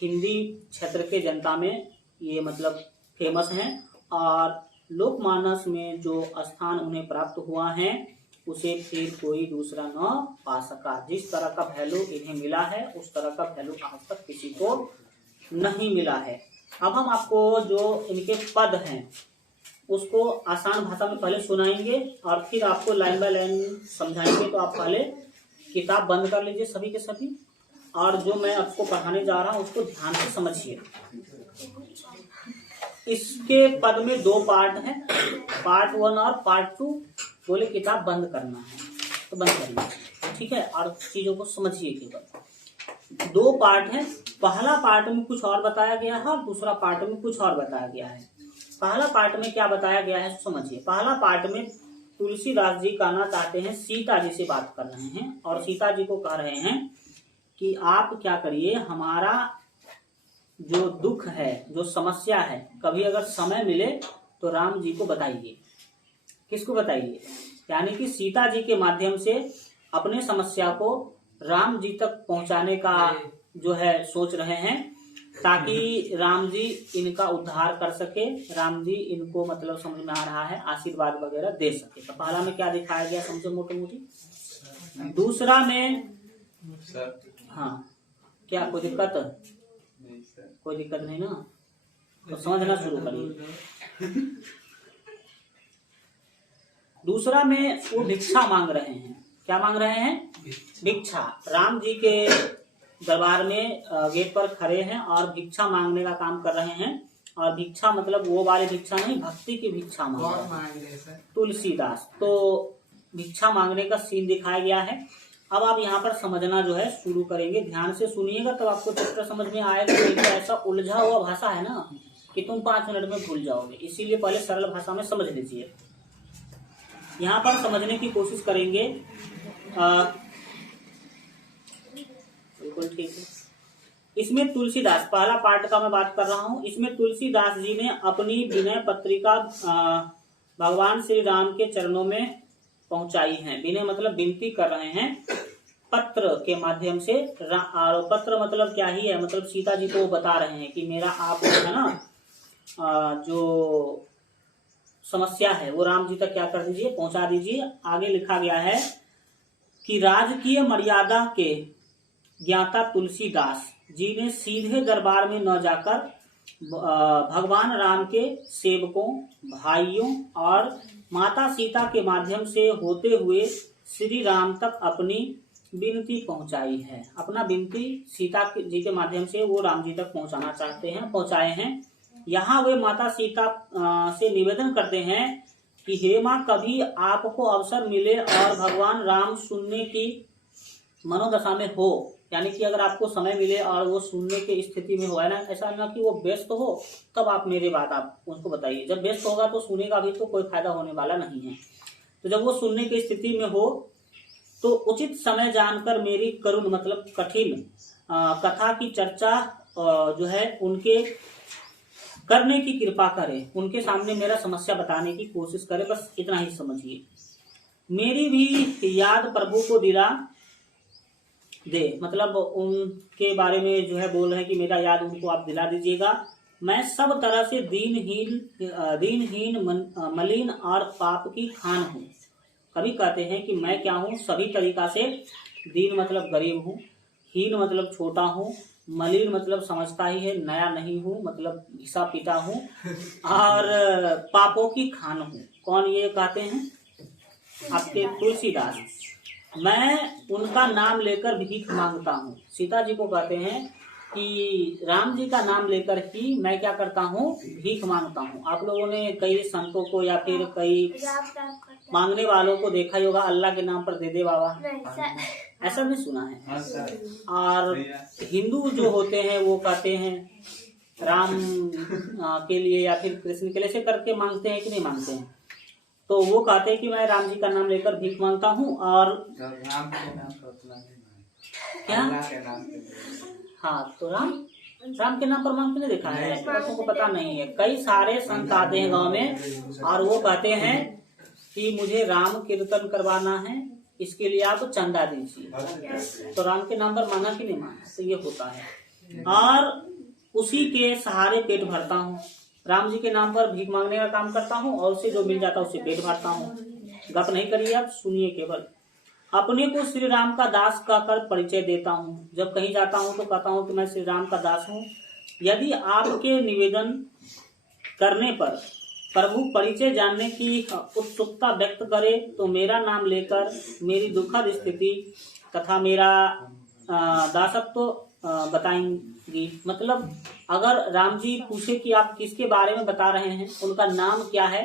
हिंदी क्षेत्र के जनता में ये मतलब फेमस हैं, और लोकमानस में जो स्थान उन्हें प्राप्त हुआ है उसे फिर कोई दूसरा न पा सका। जिस तरह का वैल्यू इन्हें मिला है उस तरह का वैल्यू आज तक किसी को नहीं मिला है। अब हम आपको जो इनके पद हैं उसको आसान भाषा में पहले सुनाएंगे और फिर आपको लाइन बाय लाइन समझाएंगे। तो आप पहले किताब बंद कर लीजिए सभी के सभी, और जो मैं आपको पढ़ाने जा रहा हूँ उसको ध्यान से समझिए। इसके पद में 2 पार्ट हैं, पार्ट 1 और पार्ट 2। बोले किताब बंद करना है तो बंद करिए, ठीक है, और चीजों को समझिए। केवल 2 पार्ट हैं। पहला पार्ट में कुछ और बताया गया है और दूसरा पार्ट में कुछ और बताया गया है। पहला पार्ट में क्या बताया गया है समझिए। पहला पार्ट में तुलसीदास जी कहना चाहते हैं, सीता जी से बात कर रहे हैं और सीता जी को कह रहे हैं कि आप क्या करिए, हमारा जो दुख है, जो समस्या है, कभी अगर समय मिले तो राम जी को बताइए। किसको बताइए? यानी कि सीता जी के माध्यम से अपने समस्या को राम जी तक पहुंचाने का जो है सोच रहे हैं, ताकि राम जी इनका उद्धार कर सके, राम जी इनको मतलब समझ में आ रहा है आशीर्वाद वगैरह दे सके। तो पहला में क्या दिखाया गया समझो मोटी मोटी। दूसरा में हाँ क्या कोई दिक्कत? कोई दिक्कत नहीं ना, तो समझना शुरू करिए। दूसरा में वो भिक्षा मांग रहे हैं। क्या मांग रहे हैं? भिक्षा। राम जी के दरबार में गेट पर खड़े हैं और भिक्षा मांगने का काम कर रहे हैं। और भिक्षा मतलब वो वाली भिक्षा नहीं, भक्ति की भिक्षा मांग रहे हैं तुलसीदास। तो भिक्षा मांगने का सीन दिखाया गया है। अब आप यहाँ पर समझना जो है शुरू करेंगे, ध्यान से सुनिएगा तब आपको चैप्टर समझ में आएगा। तो ऐसा उलझा हुआ भाषा है ना कि तुम 5 मिनट में भूल जाओगे, इसीलिए पहले सरल भाषा में समझ लीजिए। यहाँ पर समझने की कोशिश करेंगे। बिल्कुल ठीक है। इसमें तुलसीदास, पहला पार्ट का मैं बात कर रहा हूँ, इसमें तुलसीदास जी ने अपनी विनय पत्रिका भगवान श्री राम के चरणों में पहुंचाई है। विनय मतलब विनती कर रहे हैं पत्र के माध्यम से। और पत्र मतलब क्या ही है, मतलब सीता जी को बता रहे हैं कि मेरा आप है ना जो समस्या है वो राम जी तक क्या कर दीजिए, पहुंचा दीजिए। आगे लिखा गया है कि राजकीय मर्यादा के ज्ञाता तुलसीदास जी ने सीधे दरबार में न जाकर भगवान राम के सेवकों, भाइयों और माता सीता के माध्यम से होते हुए श्री राम तक अपनी विनती पहुंचाई है। अपना विनती सीता जी के माध्यम से वो राम जी तक पहुंचाना चाहते हैं, पहुंचाए हैं। यहाँ वे माता सीता से निवेदन करते हैं कि हे माँ, कभी आपको अवसर मिले और भगवान राम सुनने की मनोदशा में हो, यानी कि अगर आपको समय मिले और वो सुनने की स्थिति में हो, है ना, ऐसा ना कि वो व्यस्त हो, तब आप मेरी बात आप उनको बताइए। जब व्यस्त होगा तो सुनेगा भी तो कोई फायदा होने वाला नहीं है। तो जब वो सुनने की स्थिति में हो तो उचित समय जानकर मेरी करुण मतलब कठिन कथा की चर्चा जो है उनके करने की कृपा करे, उनके सामने मेरा समस्या बताने की कोशिश करे। बस इतना ही समझिए। मेरी भी याद प्रभु को दिला, दे, मतलब उनके बारे में जो है बोल रहे हैं कि मेरा याद उनको आप दिला दीजिएगा। मैं सब तरह से दीनहीन मलिन और पाप की खान हूँ। कभी कहते हैं कि मैं क्या हूँ, सभी तरीका से दीन मतलब गरीब हूँ, हीन मतलब छोटा हूँ, मलिन मतलब समझता ही है, नया नहीं हूँ मतलब घिसा पीटा हूँ, और पापों की खान हूँ। कौन ये कहते हैं? आपके तुलसीदास। मैं उनका नाम लेकर भीख मांगता हूँ। सीता जी को कहते हैं कि राम जी का नाम लेकर ही मैं क्या करता हूँ, भीख मांगता हूँ। आप लोगों ने कई संतों को या फिर कई मांगने वालों को देखा ही होगा, अल्लाह के नाम पर दे दे बाबा, ऐसा भी सुना है। और हिंदू जो होते हैं वो कहते हैं राम के लिए या फिर कृष्ण के लिए से करके मांगते हैं कि नहीं मांगते हैं। तो वो कहते हैं कि मैं राम जी का नाम लेकर भीख मांगता हूँ। और राम के नाम पर उतना नहीं क्या? अल्लाह के नाम पे। हाँ, तो राम के नाम पर मांगते नहीं देखा है, लोगों को पता नहीं है। कई सारे संत आते हैं गांव में और वो कहते हैं कि मुझे राम कीर्तन करवाना है, इसके लिए आप चंदा दीजिए। तो राम के नाम पर मांगा कि नहीं मांगा, तो ये होता है। और उसी के सहारे पेट भरता हूँ। राम जी के नाम पर भीख मांगने का काम करता हूँ और उससे जो मिल जाता है उससे पेट भरता हूँ। गप नहीं करिए आप, सुनिए केवल। अपने को श्री राम का दास कहकर परिचय देता हूँ। जब कहीं जाता हूँ तो कहता हूँ कि मैं श्री राम का दास हूँ। यदि आपके निवेदन करने पर प्रभु परिचय जानने की उत्सुकता व्यक्त करे तो मेरा नाम लेकर मेरी दुखद स्थिति तथा मेरा दासत्व बताएंगी। मतलब अगर राम जी पूछे कि आप किसके बारे में बता रहे हैं, उनका नाम क्या है,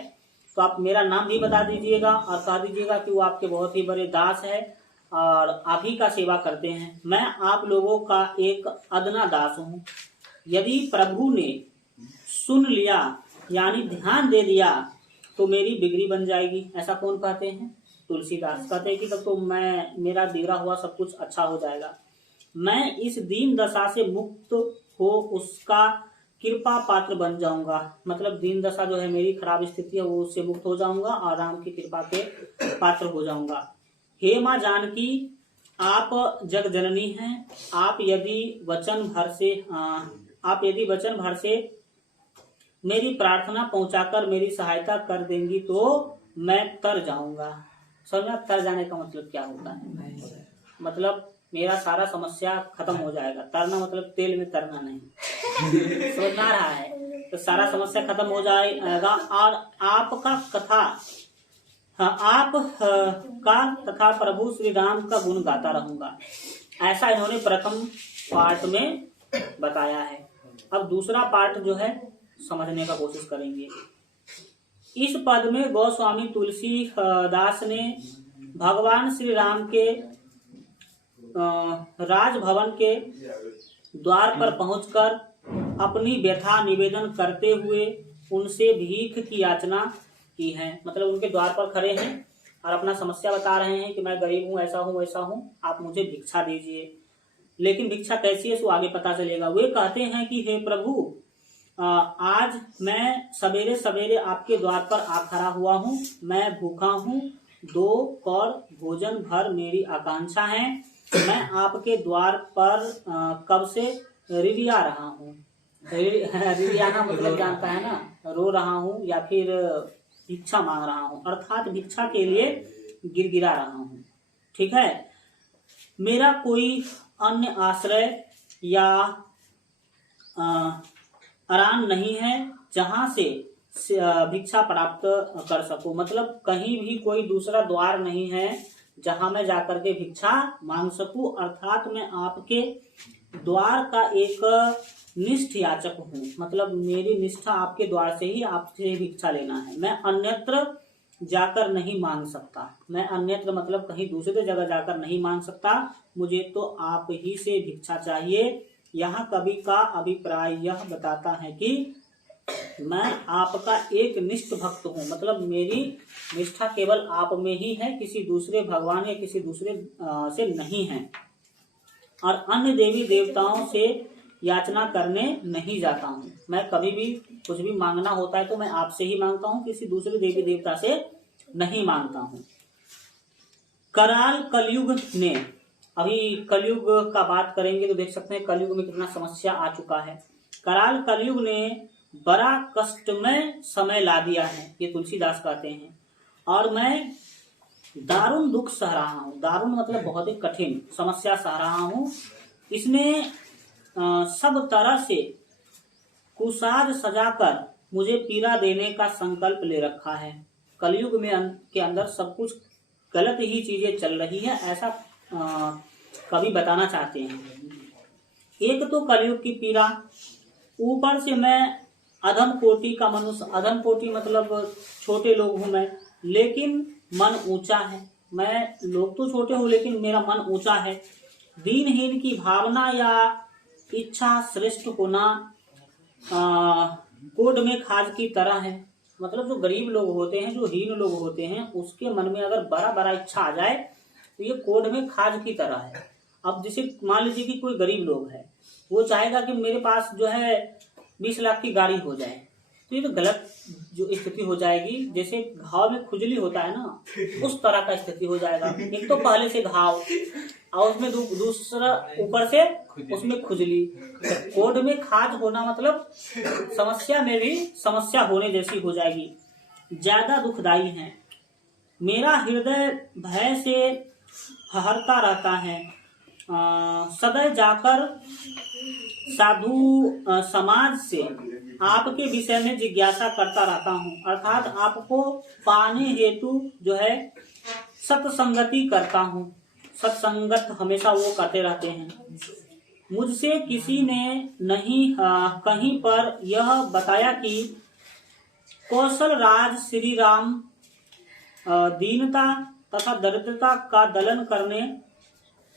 तो आप मेरा नाम भी बता दीजिएगा और कह दीजिएगा कि वो आपके बहुत ही बड़े दास है और आप ही का सेवा करते हैं। मैं आप लोगों का एक अदना दास हूँ। यदि प्रभु ने सुन लिया यानी ध्यान दे दिया तो मेरी बिगड़ी बन जाएगी। ऐसा कौन कहते हैं? तुलसीदास कहते हैं कि तब तो मेरा बिगड़ा हुआ सब कुछ अच्छा हो जाएगा। मैं इस दीन दशा से मुक्त हो उसका कृपा पात्र बन जाऊंगा। मतलब दीन दशा जो है मेरी खराब स्थिति है वो उससे मुक्त हो जाऊंगा और राम की कृपा के पात्र हो जाऊंगा। हे माँ जानकी, आप जग जननी हैं। आप यदि वचन भर से मेरी प्रार्थना पहुंचाकर मेरी सहायता कर देंगी तो मैं तर जाऊंगा। समझ, तर जाने का मतलब क्या होता है? मतलब मेरा सारा समस्या खत्म हो जाएगा। तरना मतलब तेल में तरना नहीं, समझ आ रहा है? तो सारा समस्या खत्म हो जाएगा और आपका तथा प्रभु श्री राम का गुण गाता रहूंगा। ऐसा इन्होंने प्रथम पार्ट में बताया है। अब दूसरा पार्ट जो है समझने का कोशिश करेंगे। इस पद में गोस्वामी तुलसी दास ने भगवान श्री राम के राजभवन के द्वार पर पहुंचकर अपनी व्यथा निवेदन करते हुए उनसे भीख की याचना की है। मतलब उनके द्वार पर खड़े हैं और अपना समस्या बता रहे हैं कि मैं गरीब हूँ, ऐसा हूँ वैसा हूँ, आप मुझे भिक्षा दीजिए। लेकिन भिक्षा कैसी है सो आगे पता चलेगा। वे कहते हैं कि हे प्रभु, आज मैं सवेरे सवेरे आपके द्वार पर आ खड़ा हुआ हूँ। मैं भूखा हूँ, 2 कौर भोजन भर मेरी आकांक्षा है। मैं आपके द्वार पर कब से रिरिया रहा हूँ। रिरियाना मतलब जानता है ना, रो रहा हूँ या फिर भिक्षा मांग रहा हूँ, अर्थात भिक्षा के लिए गिड़गिड़ा रहा हूँ। ठीक है, मेरा कोई अन्य आश्रय या आराम नहीं है जहां से भिक्षा प्राप्त कर सकूं। मतलब कहीं भी कोई दूसरा द्वार नहीं है जहां मैं जाकर के भिक्षा मांग सकूं। अर्थात मैं आपके द्वार का एक निष्ठ याचक हूँ। मतलब मेरी निष्ठा आपके द्वार से ही आपसे भिक्षा लेना है। मैं अन्यत्र जाकर नहीं मांग सकता। मैं अन्यत्र मतलब कहीं दूसरे जगह जाकर नहीं मांग सकता। मुझे तो आप ही से भिक्षा चाहिए। यहाँ कवि का अभिप्राय यह बताता है कि मैं आपका एक निष्ठ भक्त हूँ। मतलब मेरी निष्ठा केवल आप में ही है, किसी दूसरे भगवान या किसी दूसरे से नहीं है। और अन्य देवी देवताओं से याचना करने नहीं जाता हूँ। मैं कभी भी कुछ भी मांगना होता है तो मैं आपसे ही मांगता हूँ, किसी दूसरे देवी देवता से नहीं मांगता हूँ। कराल कलयुग ने अभी कलयुग का बात करेंगे तो देख सकते हैं कलयुग में कितना समस्या आ चुका है। कराल कलयुग ने बड़ा कष्टमय समय ला दिया है, ये तुलसीदास कहते हैं, और मैं दारुण दुख सह रहा हूँ। दारुण मतलब बहुत ही कठिन समस्या सह रहा हूँ। इसने सब तरह से कुसाज सजाकर मुझे पीड़ा देने का संकल्प ले रखा है। कलयुग में के अंदर सब कुछ गलत ही चीजें चल रही है, ऐसा कवि बताना चाहते हैं। एक तो कलयुग की पीड़ा, ऊपर से मैं अधम कोटि का मनुष्य। अधम कोटि मतलब छोटे लोग हूं मैं, लेकिन मन ऊंचा है। मैं लोग तो छोटे हूं लेकिन मेरा मन ऊंचा है। दीनहीन की भावना या इच्छा श्रेष्ठ होना कोड में खाज की तरह है। मतलब जो गरीब लोग होते हैं, जो हीन लोग होते हैं, उसके मन में अगर बड़ा बड़ा इच्छा आ जाए तो ये कोड में खाज की तरह है। अब जैसे मान लीजिए कि कोई गरीब लोग है, वो चाहेगा कि मेरे पास जो है 20 लाख की गाड़ी हो जाए, तो ये तो गलत जो स्थिति हो जाएगी। जैसे घाव में खुजली होता है ना, उस तरह का स्थिति हो जाएगा। एक तो पहले से घाव और उसमें दूसरा ऊपर से उसमें खुजली। कोड में खाज होना मतलब समस्या में भी समस्या होने जैसी हो जाएगी, ज्यादा दुखदाई है। मेरा हृदय भय से हरता रहता है। सदैव जाकर साधु समाज से आपके विषय में जिज्ञासा करता रहता हूँ, अर्थात आपको पाने हेतु जो है सत्संगति करता हूँ। सत्संगत हमेशा वो करते रहते हैं। मुझसे किसी ने नहीं कहीं पर यह बताया कि कौशल राज श्री राम दीनता तथा दरिद्रता का दलन करने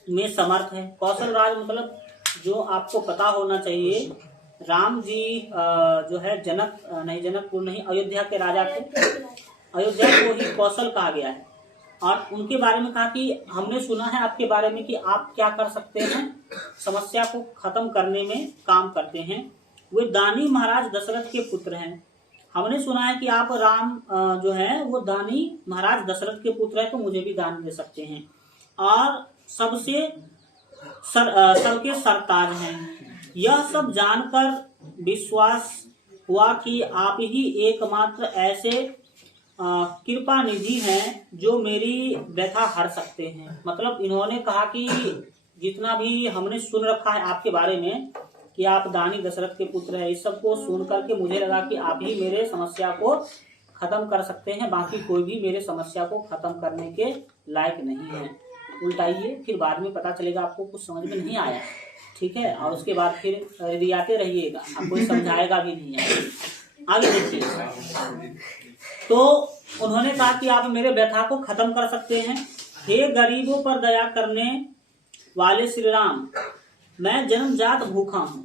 में समर्थ है। कौशल राज मतलब जो आपको पता होना चाहिए, राम जी जो है जनकपुर नहीं, अयोध्या के राजा थे। अयोध्या को ही कौशल कहा गया है। और उनके बारे में कहा कि हमने सुना है आपके बारे में कि आप क्या कर सकते हैं, समस्या को खत्म करने में काम करते हैं। वे दानी महाराज दशरथ के पुत्र हैं। हमने सुना है कि आप राम जो है वो दानी महाराज दशरथ के पुत्र है, तो मुझे भी दान दे सकते हैं। और सबसे सबके सरताज हैं। यह सब जानकर विश्वास हुआ कि आप ही एकमात्र ऐसे कृपा निधि हैं जो मेरी व्यथा हर सकते हैं। मतलब इन्होंने कहा कि जितना भी हमने सुन रखा है आपके बारे में कि आप दानी दशरथ के पुत्र हैं, इस सब को सुन करके मुझे लगा कि आप ही मेरे समस्या को खत्म कर सकते हैं, बाकी कोई भी मेरे समस्या को खत्म करने के लायक नहीं है। उल्टाइए, फिर बाद में पता चलेगा आपको कुछ समझ में नहीं आया, ठीक है, और उसके बाद फिर रियाते रहिएगा, आपको समझाएगा भी नहीं है। आगे देखिए, तो उन्होंने कहा कि आप मेरे व्यथा को खत्म कर सकते हैं। हे गरीबों पर दया करने वाले श्री राम, मैं जन्मजात भूखा हूँ।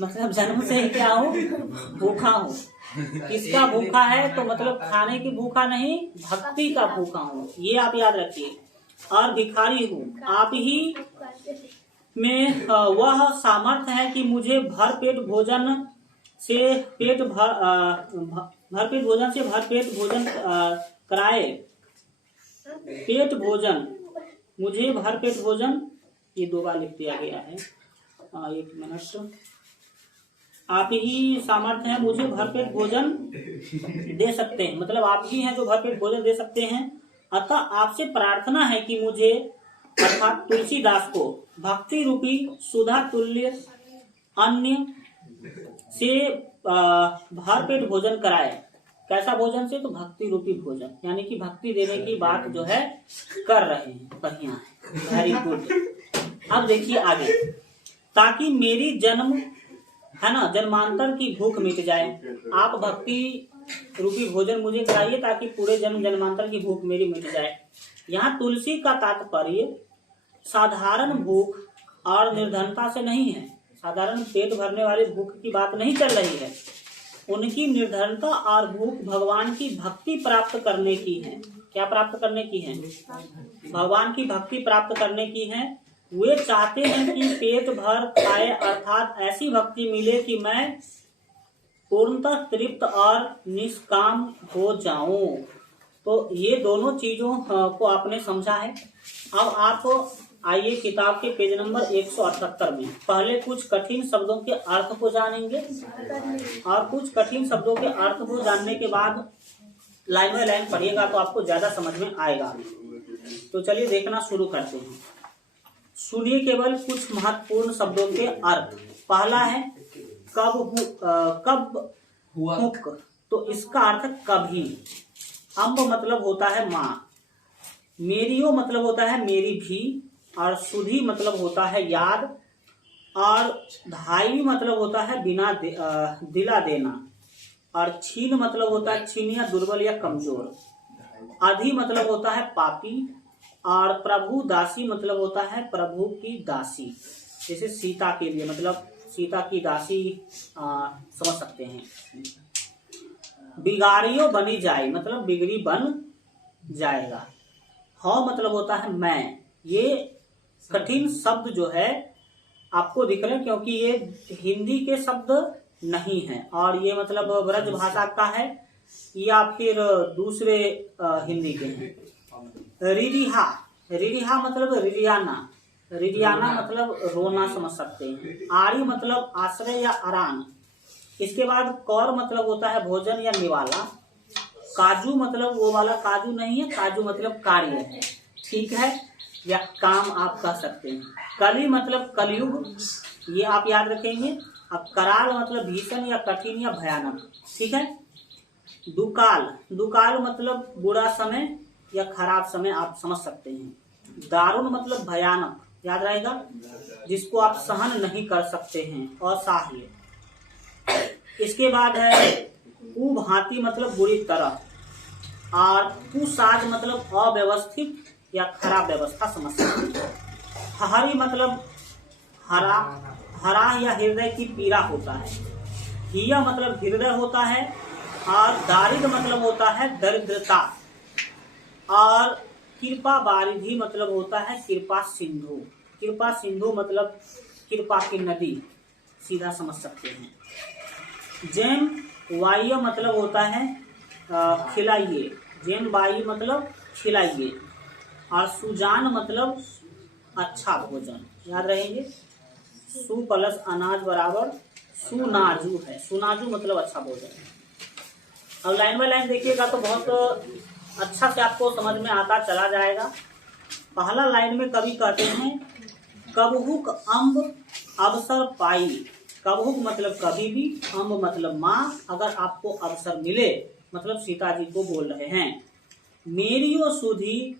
मतलब जन्म से क्या हूँ? भूखा हूँ। किसका भूखा है? तो मतलब खाने की भूखा नहीं, भक्ति का भूखा हूँ, ये आप याद रखिए। और भिखारी हूँ। आप ही में वह सामर्थ्य है कि मुझे भरपेट भोजन से भरपेट भोजन कराए। पेट भोजन, मुझे भरपेट भोजन, ये 2 बार लिख दिया गया है, 1 मिनट। आप ही सामर्थ्य है मुझे भरपेट भोजन दे सकते हैं, मतलब आप ही हैं जो भरपेट भोजन दे सकते हैं। अतः आपसे प्रार्थना है कि मुझे अर्थात तुलसीदास को भक्ति रूपी सुधा तुल्य अन्य से भरपेट भोजन कराए। कैसा भोजन से? तो भक्ति रूपी भोजन, यानी कि भक्ति देने की बात जो है कर रहे हैं, बढ़िया है, वेरी गुड। अब देखिए आगे, ताकि मेरी जन्म है ना जन्मांतर की भूख मिट जाए। आप भक्ति रूपी भोजन मुझे कराइए ताकि पूरे जन्म जन्मांतर की भूख मेरी मिट जाए। यहाँ तुलसी का तात्पर्य साधारण भूख और निर्धनता से नहीं है। साधारण पेट भरने वाली भूख की बात नहीं चल रही है। उनकी निर्धनता और भूख भगवान की भक्ति प्राप्त करने की है। क्या प्राप्त करने की है? भगवान की भक्ति प्राप्त करने की है। वे चाहते हैं कि पेट भर खाए, अर्थात ऐसी भक्ति मिले कि मैं पूर्णतः तृप्त और निष्काम हो जाऊं। तो ये दोनों चीजों को आपने समझा है। अब आप आइए किताब के पेज नंबर 178 में पहले कुछ कठिन शब्दों के अर्थ को जानेंगे और कुछ कठिन शब्दों के अर्थ को जानने के बाद लाइन बाय लाइन पढ़िएगा तो आपको ज्यादा समझ में आएगा। तो चलिए देखना शुरू करते हैं। सुनिए केवल कुछ महत्वपूर्ण शब्दों के अर्थ। पहला है कब हुक, तो इसका अर्थ कभी। अम्ब मतलब होता है माँ, मेरियो मतलब होता है मेरी भी, और सुधी मतलब होता है याद, और धाई मतलब होता है बिना दिला देना, और छीन मतलब होता है छीन या दुर्बल या कमजोर, अधि मतलब होता है पापी, और प्रभु दासी मतलब होता है प्रभु की दासी। जैसे सीता के लिए मतलब सीता की दासी समझ सकते हैं। बिगाड़ियो बनी जाए मतलब बिगड़ी बन जाएगा। हाँ मतलब होता है मैं। ये कठिन शब्द जो है आपको दिख रहे हैं क्योंकि ये हिंदी के शब्द नहीं है और ये मतलब ब्रज भाषा का है या फिर दूसरे हिंदी के हैं। रिरिहा, रिरिहा मतलब रिरियाना, रिरियाना मतलब रोना समझ सकते हैं। आरी मतलब आश्रय या आराम। इसके बाद कौर मतलब होता है भोजन या निवाला। काजू मतलब वो वाला काजू नहीं है, काजू मतलब कार्य है, ठीक है, या काम आप कह सकते हैं। कली मतलब कलयुग, ये आप याद रखेंगे। अब कराल मतलब भीषण या कठिन या भयानक, ठीक है। दुकाल, दुकाल मतलब बुरा समय या खराब समय आप समझ सकते हैं। दारुण मतलब भयानक, याद रहेगा, जिसको आप सहन नहीं कर सकते हैं। असह्य। इसके बाद है कुभांति मतलब बुरी तरह, और कुसाज मतलब अव्यवस्थित या खराब व्यवस्था समझ सकते हैं। हरी मतलब हरा, हरा या हृदय की पीड़ा होता है। हिया मतलब हृदय होता है, और दारिद्र मतलब होता है दरिद्रता, और कृपा बारिधि मतलब होता है कृपा सिंधु। कृपा सिंधु मतलब कृपा की नदी, सीधा समझ सकते हैं। जैम वायु मतलब होता है खिलाइए, जैम वायु मतलब खिलाइए, और सुजान मतलब अच्छा भोजन, याद रहेंगे। सु प्लस अनाज बराबर सुनाजू है, सुनाजू मतलब अच्छा भोजन। अब लाइन बाय लाइन देखिएगा तो बहुत अच्छा से आपको समझ में आता चला जाएगा। पहला लाइन में कवि कहते हैं कबहुक अम्ब अवसर पाई। कबहुक मतलब कभी भी, अम्ब मतलब माँ, अगर आपको अवसर मिले मतलब सीता जी को बोल रहे हैं। मेरियो सुधी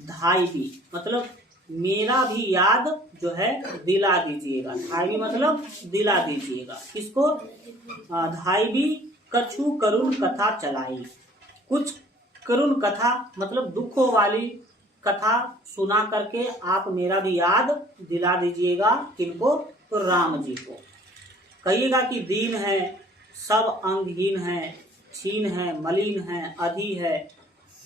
धाई भी मतलब मेरा भी याद जो है दिला दीजिएगा। धाई भी मतलब दिला दीजिएगा। किसको? धाई भी कछु करुण कथा चलाई। कुछ करुण कथा मतलब दुखों वाली कथा सुना करके आप मेरा भी याद दिला दीजिएगा। किनको? तो राम जी को। कहिएगा कि दीन है, सब अंगहीन है, छीन है, मलिन है, अधि है,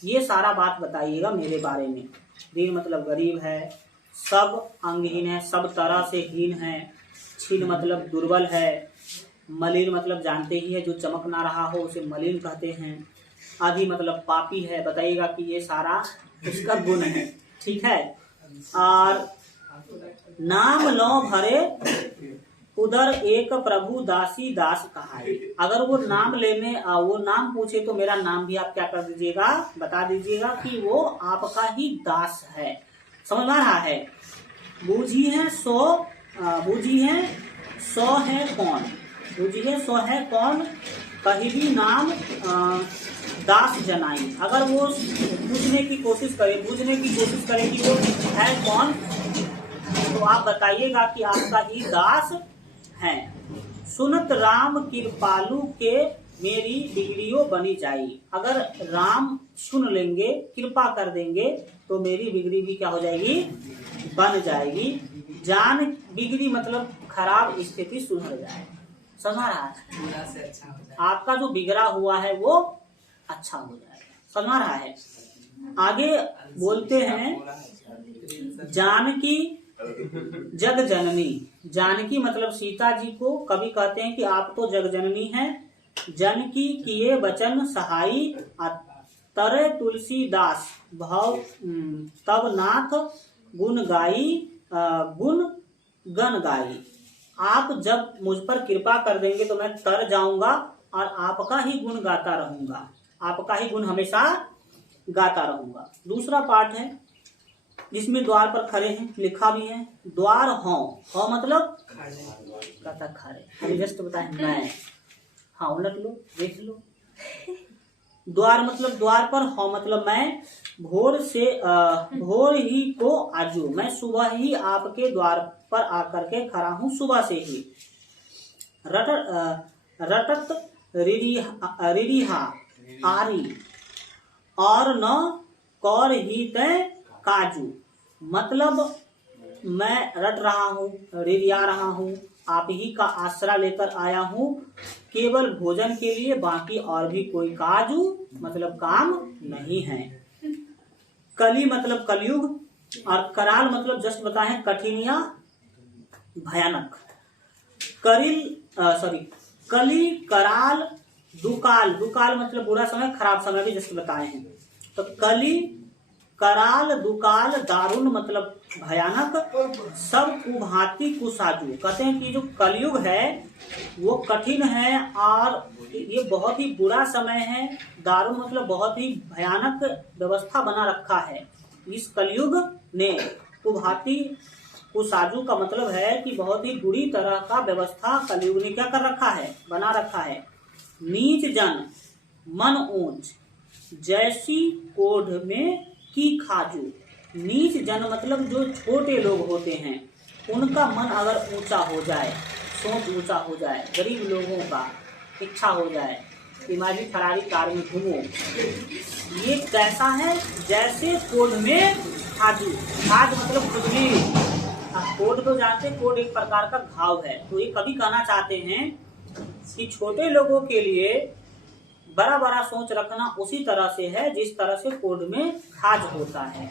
ये सारा बात बताइएगा मेरे बारे में। दीन मतलब गरीब है, सब अंगहीन है, सब तरह से हीन है, छीन मतलब दुर्बल है, मलिन मतलब जानते ही है जो चमक ना रहा हो उसे मलिन कहते हैं, अधि मतलब पापी है। बताइएगा कि ये सारा उसका गुण है, ठीक है। और नाम लो भरे उधर एक प्रभु दासी दास कहाई। अगर वो नाम लेने वो नाम पूछे तो मेरा नाम भी आप क्या कर दीजिएगा, बता दीजिएगा कि वो आपका ही दास है। समझ में आ रहा है? बूझी है सो, बूझी है सो है कौन, बूझी है सो है कौन, कहीं भी नाम दास जनाई। अगर वो पूछने की कोशिश करे, बूझने की कोशिश करे कि वो है कौन, तो आप बताइएगा कि आपका ही दास है। सुनत राम कृपालु के मेरी बिगड़ियों बनी जाई। अगर राम सुन लेंगे, कृपा कर देंगे तो मेरी बिगड़ी भी क्या हो जाएगी, बन जाएगी। जान बिगड़ी मतलब खराब स्थिति सुधर जाए। समझ रहा है? आपका जो बिगड़ा हुआ है वो अच्छा हो जाएगा। समझ रहा है? आगे बोलते हैं जानकी जग जननी। जानकी मतलब सीता जी को कवि कहते हैं कि आप तो जग जननी हैं। जनकी किए वचन सहाई, तरे तुलसीदास भाव तब नाथ गुण गण गाई। आप जब मुझ पर कृपा कर देंगे तो मैं तर जाऊंगा और आपका ही गुण गाता रहूंगा, आपका ही गुण हमेशा गाता रहूंगा। दूसरा पाठ है जिसमें द्वार पर खड़े हैं, लिखा भी है द्वार हौ मतलब कहता खड़े, अभी जस्ट बताए मैं, हाँ उलट लो देख लो। द्वार मतलब द्वार पर, हौ मतलब मैं, भोर ही को आजू, मैं सुबह ही आपके द्वार पर आकर के खड़ा हूँ, सुबह से ही। रटत रिरिहा आरी और न कौर ही तय काजू, मतलब मैं रट रहा हूँ, रिरिया रहा हूँ, आप ही का आसरा लेकर आया हूँ केवल भोजन के लिए, बाकी और भी कोई काजू मतलब काम नहीं है। कली मतलब कलयुग और कराल मतलब जस्ट बताएं कठिन या भयानक। कली कराल दुकाल, दुकाल मतलब बुरा समय खराब समय भी जस्ट बताए हैं। तो कली कराल दुकाल दारुण मतलब भयानक, सब कुभांति कुसाजू, कहते हैं कि जो कलयुग है वो कठिन है और ये बहुत ही बुरा समय है। दारुण मतलब बहुत ही भयानक व्यवस्था बना रखा है इस कलयुग ने। कुभांति कुसाजू का मतलब है कि बहुत ही बुरी तरह का व्यवस्था कलयुग ने क्या कर रखा है, बना रखा है। नीच जन मन ऊंच जैसी कोढ़ में की खाजू, नीच जन मतलब जो छोटे लोग होते हैं उनका मन अगर ऊंचा हो जाए, सोच ऊंचा हो जाए, गरीब लोगों का इच्छा हो जाए इमाजी फरारी कार में घूमो, ये कैसा है जैसे कोढ़ में खाजू, खाज मतलब खुजली, कोढ़ तो जानते, कोढ़ एक प्रकार का घाव है। तो ये कभी कहना चाहते हैं कि छोटे लोगों के लिए बड़ा बड़ा सोच रखना उसी तरह से है जिस तरह से कोढ़ में खाज होता है।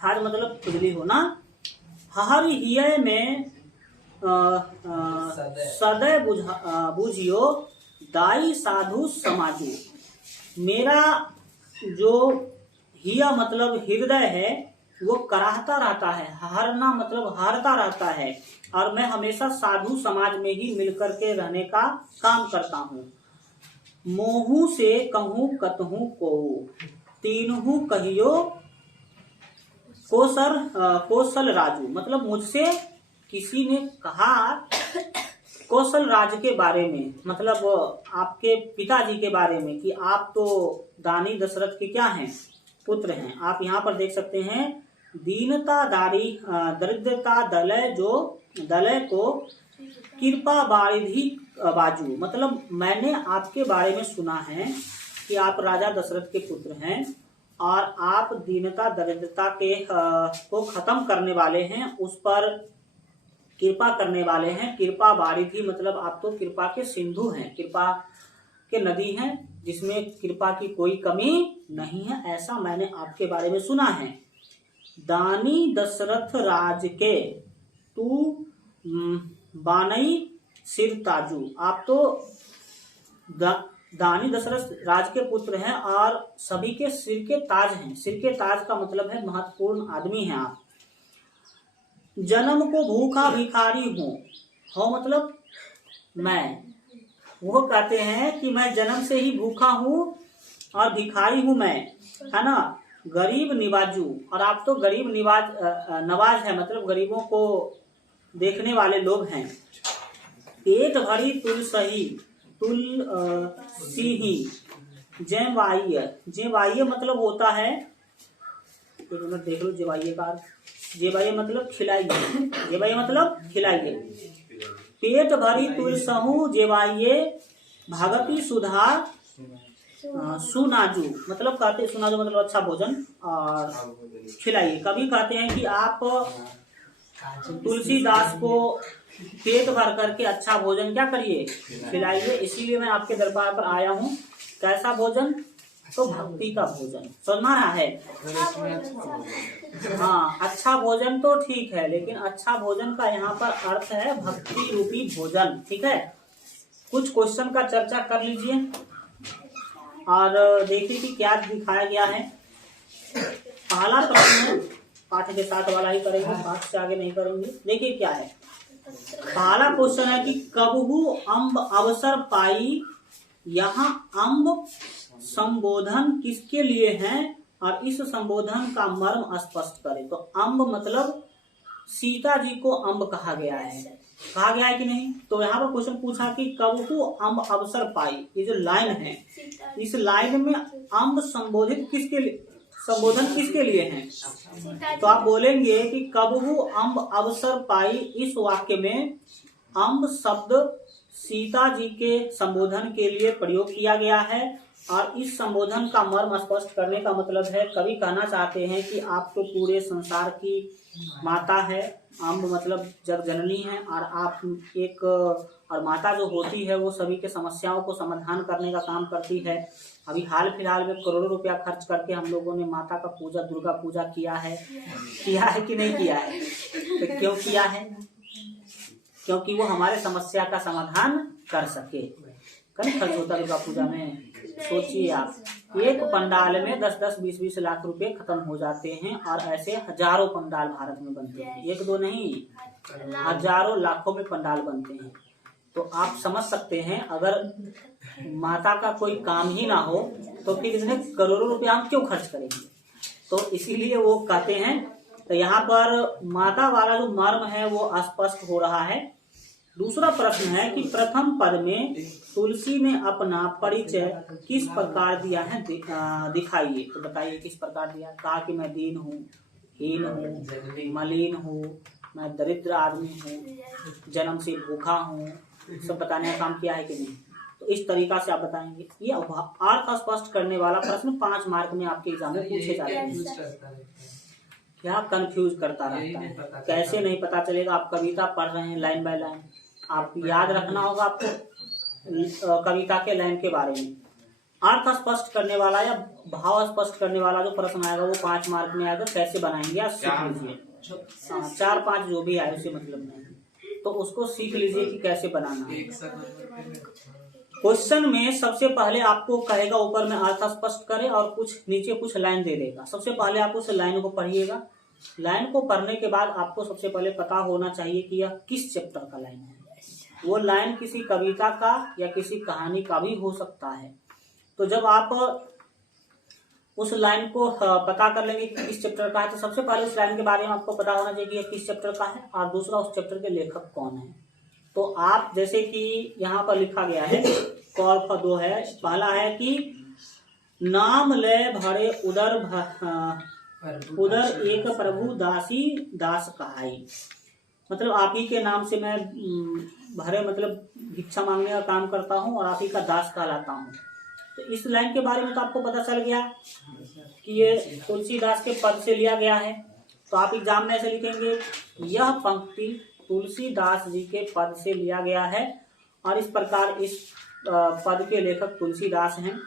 खाज मतलब खुजली होना। हर हिय में सदैव बुझियो दाई साधु समाजू, मेरा जो हिया मतलब हृदय है वो कराहता रहता है, हरना मतलब हारता रहता है, और मैं हमेशा साधु समाज में ही मिलकर के रहने का काम करता हूँ। मोहू से कहूँ कतहूँ को, तीनहू कहियो कौशल राजू, मतलब मुझसे किसी ने कहा कौशल राज के बारे में, मतलब आपके पिताजी के बारे में कि आप तो दानी दशरथ के क्या हैं, पुत्र हैं। आप यहाँ पर देख सकते हैं दीनता दारी दरिद्रता दलय, जो दलय को कृपा बारिधि बाजू, मतलब मैंने आपके बारे में सुना है कि आप राजा दशरथ के पुत्र हैं और आप दीनता दरिद्रता के को खत्म करने वाले हैं, उस पर कृपा करने वाले हैं। कृपा बारिधि मतलब आप तो कृपा के सिंधु हैं, कृपा के नदी हैं जिसमें कृपा की कोई कमी नहीं है, ऐसा मैंने आपके बारे में सुना है। दानी दशरथ राज के तू बानई सिर ताजू, आप तो दानी दशरथ राज के पुत्र हैं और सभी के सिर के ताज हैं। सिर के ताज का मतलब है महत्वपूर्ण आदमी हैं आप। जन्म को भूखा भिखारी हूँ, हो मतलब मैं, वो कहते हैं कि मैं जन्म से ही भूखा हूँ और भिखारी हूँ मैं, है ना। गरीब निवाजू, और आप तो गरीब नवाज है, मतलब गरीबों को देखने वाले लोग हैं। पेट भरी तुल सही तुल सिही जेवाइय मतलब होता है, देख लो जेवाइय का अर्थ, जेवाइय मतलब खिलाइए, जेवाइय मतलब खिलाइए। पेट भरी तुल सहू जेवाइये भागती सुधा सुनाजू, मतलब कहते सुनाजू मतलब अच्छा भोजन और खिलाइए। कभी कहते हैं कि आप तुलसीदास को पेट भर करके अच्छा भोजन क्या करिए, खिलाइए। इसीलिए मैं आपके दरबार पर आया हूँ। कैसा भोजन, तो भक्ति का भोजन, समझ में रहा है। हाँ, अच्छा भोजन तो ठीक है, लेकिन अच्छा भोजन का यहाँ पर अर्थ है भक्ति रूपी भोजन, ठीक है। कुछ क्वेश्चन का चर्चा कर लीजिए और देखिए कि क्या दिखाया गया है। पहला प्रश्न है, पाठ के साथ वाला ही करेंगे, पाठ से आगे नहीं करेंगे। देखिए क्या है, पहला क्वेश्चन है कि कबहू अम्ब अवसर पाई, यहाँ अम्ब संबोधन किसके लिए है और इस संबोधन का मर्म स्पष्ट करें। तो अम्ब मतलब सीता जी को अम्ब कहा गया है, कहा गया है कि नहीं। तो यहाँ पर क्वेश्चन पूछा कि कबहू अम्ब अवसर पाई, ये जो लाइन है, इस लाइन में अम्ब संबोधन किसके लिए है। तो आप बोलेंगे कि कबहू अम्ब अवसर पाई, इस वाक्य में अम्ब शब्द सीता जी के संबोधन के लिए प्रयोग किया गया है और इस संबोधन का मर्म स्पष्ट करने का मतलब है, कवि कहना चाहते हैं कि आप तो पूरे संसार की माता है, अम्ब मतलब जग जननी है, और आप एक, और माता जो होती है वो सभी के समस्याओं को समाधान करने का काम करती है। अभी हाल फिलहाल में करोड़ों रुपया खर्च करके हम लोगों ने माता का पूजा, दुर्गा पूजा किया है कि नहीं किया है। तो क्यों किया है, क्योंकि वो हमारे समस्या का समाधान कर सके। कहीं खर्च होता दुर्गा पूजा में, सोचिए आप, एक पंडाल में 10-10, 20-20 लाख रुपए खत्म हो जाते हैं और ऐसे हजारों पंडाल भारत में बनते हैं, एक दो नहीं, हजारों लाखों में पंडाल बनते हैं। तो आप समझ सकते हैं, अगर माता का कोई काम ही ना हो तो फिर इसमें करोड़ों रुपया हम क्यों खर्च करेंगे। तो इसीलिए वो कहते हैं। तो यहाँ पर माता वाला जो मर्म है वो स्पष्ट हो रहा है। दूसरा प्रश्न है कि प्रथम पद में तुलसी ने अपना परिचय किस प्रकार दिया है, दिखाइए। तो बताइए किस प्रकार दिया। कहा कि मैं दीन हूँ, हीन हूँ, मलिन हूँ, मैं दरिद्र आदमी हूँ, जन्म से भूखा हूँ, सब बताने का काम किया है कि नहीं। तो इस तरीका से आप बताएंगे। ये अर्थ स्पष्ट करने वाला प्रश्न 5 मार्क में आपके एग्जाम में पूछे जाते हैं। क्या कंफ्यूज करता रहता है, कैसे नहीं पता चलेगा। आप कविता पढ़ रहे हैं लाइन बाय लाइन, आप याद रखना होगा आपको कविता के लाइन के बारे में। अर्थ स्पष्ट करने वाला या भाव स्पष्ट करने वाला जो प्रश्न आएगा वो 5 मार्क में आएगा। कैसे बनाएंगे आप सीख लीजिए। 4-5 जो भी आए उसे मतलब नहीं, तो उसको सीख लीजिए कि कैसे बनाना है। क्वेश्चन में सबसे पहले आपको कहेगा ऊपर में अर्थ स्पष्ट करें और कुछ नीचे कुछ लाइन दे देगा। सबसे पहले आप उस लाइन को पढ़िएगा। लाइन को पढ़ने के बाद आपको सबसे पहले पता होना चाहिए कि यह किस चैप्टर का लाइन है। वो लाइन किसी कविता का या किसी कहानी का भी हो सकता है। तो जब आप उस लाइन को पता कर लेंगे कि किस चैप्टर का है, तो सबसे पहले उस लाइन के बारे में आपको पता होना चाहिए कि यह किस चैप्टर का है और दूसरा उस चैप्टर के लेखक कौन है। तो आप जैसे कि यहाँ पर लिखा गया है, क 2 है, पहला है कि नाम ले भरे उदर एक प्रभु दासी दास कहाई। मतलब आप ही के नाम से मैं भरे मतलब भिक्षा मांगने का काम करता हूँ और आप ही का दास कहलाता हूँ। तो इस लाइन के बारे में तो आपको पता चल गया कि ये तुलसीदास के पद से लिया गया है। तो आप एग्जाम में ऐसे लिखेंगे, यह पंक्ति तुलसीदास जी के पद से लिया गया है और इस प्रकार इस पद के लेखक तुलसीदास हैं।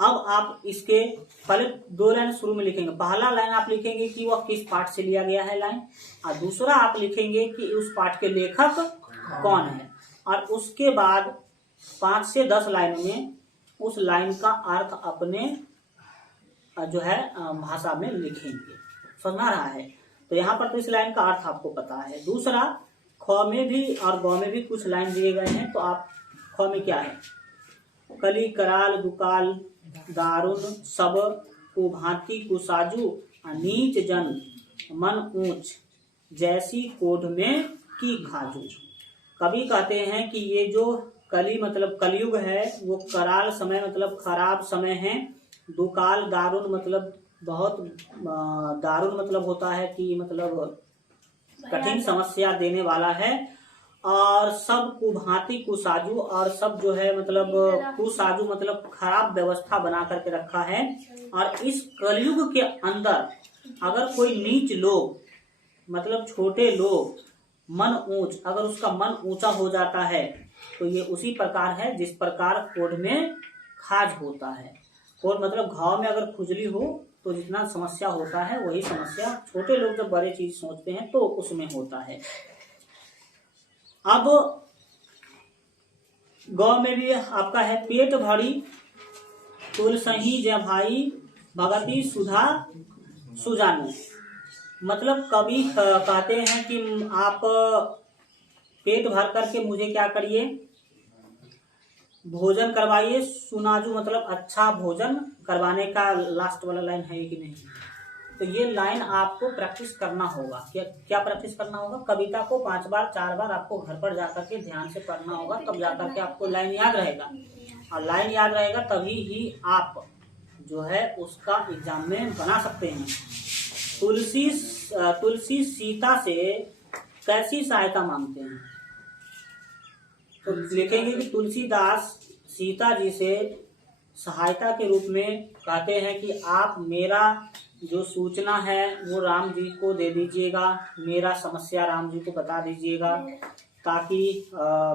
अब आप इसके पहले 2 लाइन शुरू में लिखेंगे। पहला लाइन आप लिखेंगे कि वह किस पाठ से लिया गया है लाइन, और दूसरा आप लिखेंगे कि उस पाठ के लेखक कौन है, और उसके बाद 5 से 10 लाइन में उस लाइन का अर्थ अपने जो है भाषा में लिखेंगे। समझ रहा है। तो यहाँ पर तो इस लाइन का अर्थ आपको पता है। दूसरा, ख में भी और ग में भी कुछ लाइन दिए गए हैं। तो आप ख में क्या है, कली कराल दुकाल दारुण सब कुभांति कुसाजू नीच जन मन ऊंच जैसी कोढ़ में की खाजू। कवि कहते हैं कि ये जो कली मतलब कलयुग है वो कराल समय मतलब खराब समय है। दुकाल दारुण मतलब बहुत दारुण मतलब होता है कि मतलब कठिन समस्या देने वाला है। और सब कुभांति कुसाजू, और सब जो है मतलब कुसाजू मतलब खराब व्यवस्था बना करके रखा है। और इस कलयुग के अंदर अगर कोई नीच लोग मतलब छोटे लोग मन ऊंच, अगर उसका मन ऊंचा हो जाता है तो ये उसी प्रकार है जिस प्रकार कोढ़ में खाज होता है। कोढ़ मतलब घाव में अगर खुजली हो तो जितना समस्या होता है वही समस्या छोटे लोग जब बड़े चीज सोचते हैं तो उसमें होता है। अब गौ में भी आपका है, पेट भरी तुलसही जय भाई भगती सुधा सुजानु, मतलब कभी कहते हैं कि आप पेट भर करके मुझे क्या करिए, भोजन करवाइए। सुनाजू मतलब अच्छा भोजन करवाने का लास्ट वाला लाइन है कि नहीं। तो ये लाइन आपको प्रैक्टिस करना होगा। क्या प्रैक्टिस करना होगा? कविता को 5 बार 4 बार आपको घर पर जाकर के ध्यान से पढ़ना होगा, तब जाकर के आपको लाइन याद रहेगा। और लाइन याद रहेगा तभी ही आप जो है उसका एग्जाम में बना सकते हैं। तुलसी सीता से कैसी सहायता मांगते हैं? तो लिखेंगे कि तुलसीदास सीता जी से सहायता के रूप में कहते हैं कि आप मेरा जो सूचना है वो राम जी को दे दीजिएगा, मेरा समस्या राम जी को बता दीजिएगा, ताकि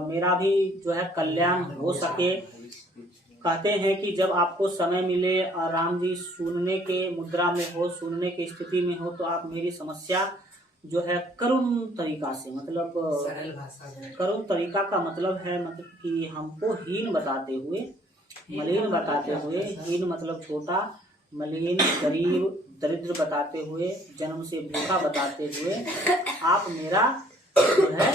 मेरा भी जो है कल्याण हो सके। कहते हैं कि जब आपको समय मिले और राम जी सुनने के मुद्रा में हो, सुनने की स्थिति में हो, तो आप मेरी समस्या जो है करुण तरीका से, मतलब सरल भाषा में, करुण तरीका का मतलब है मतलब कि हमको हीन बताते हुए, मलिन बताते हुए, हीन मतलब छोटा, मलिन गरीब दरिद्र बताते हुए, जन्म से भूखा बताते हुए आप मेरा जो है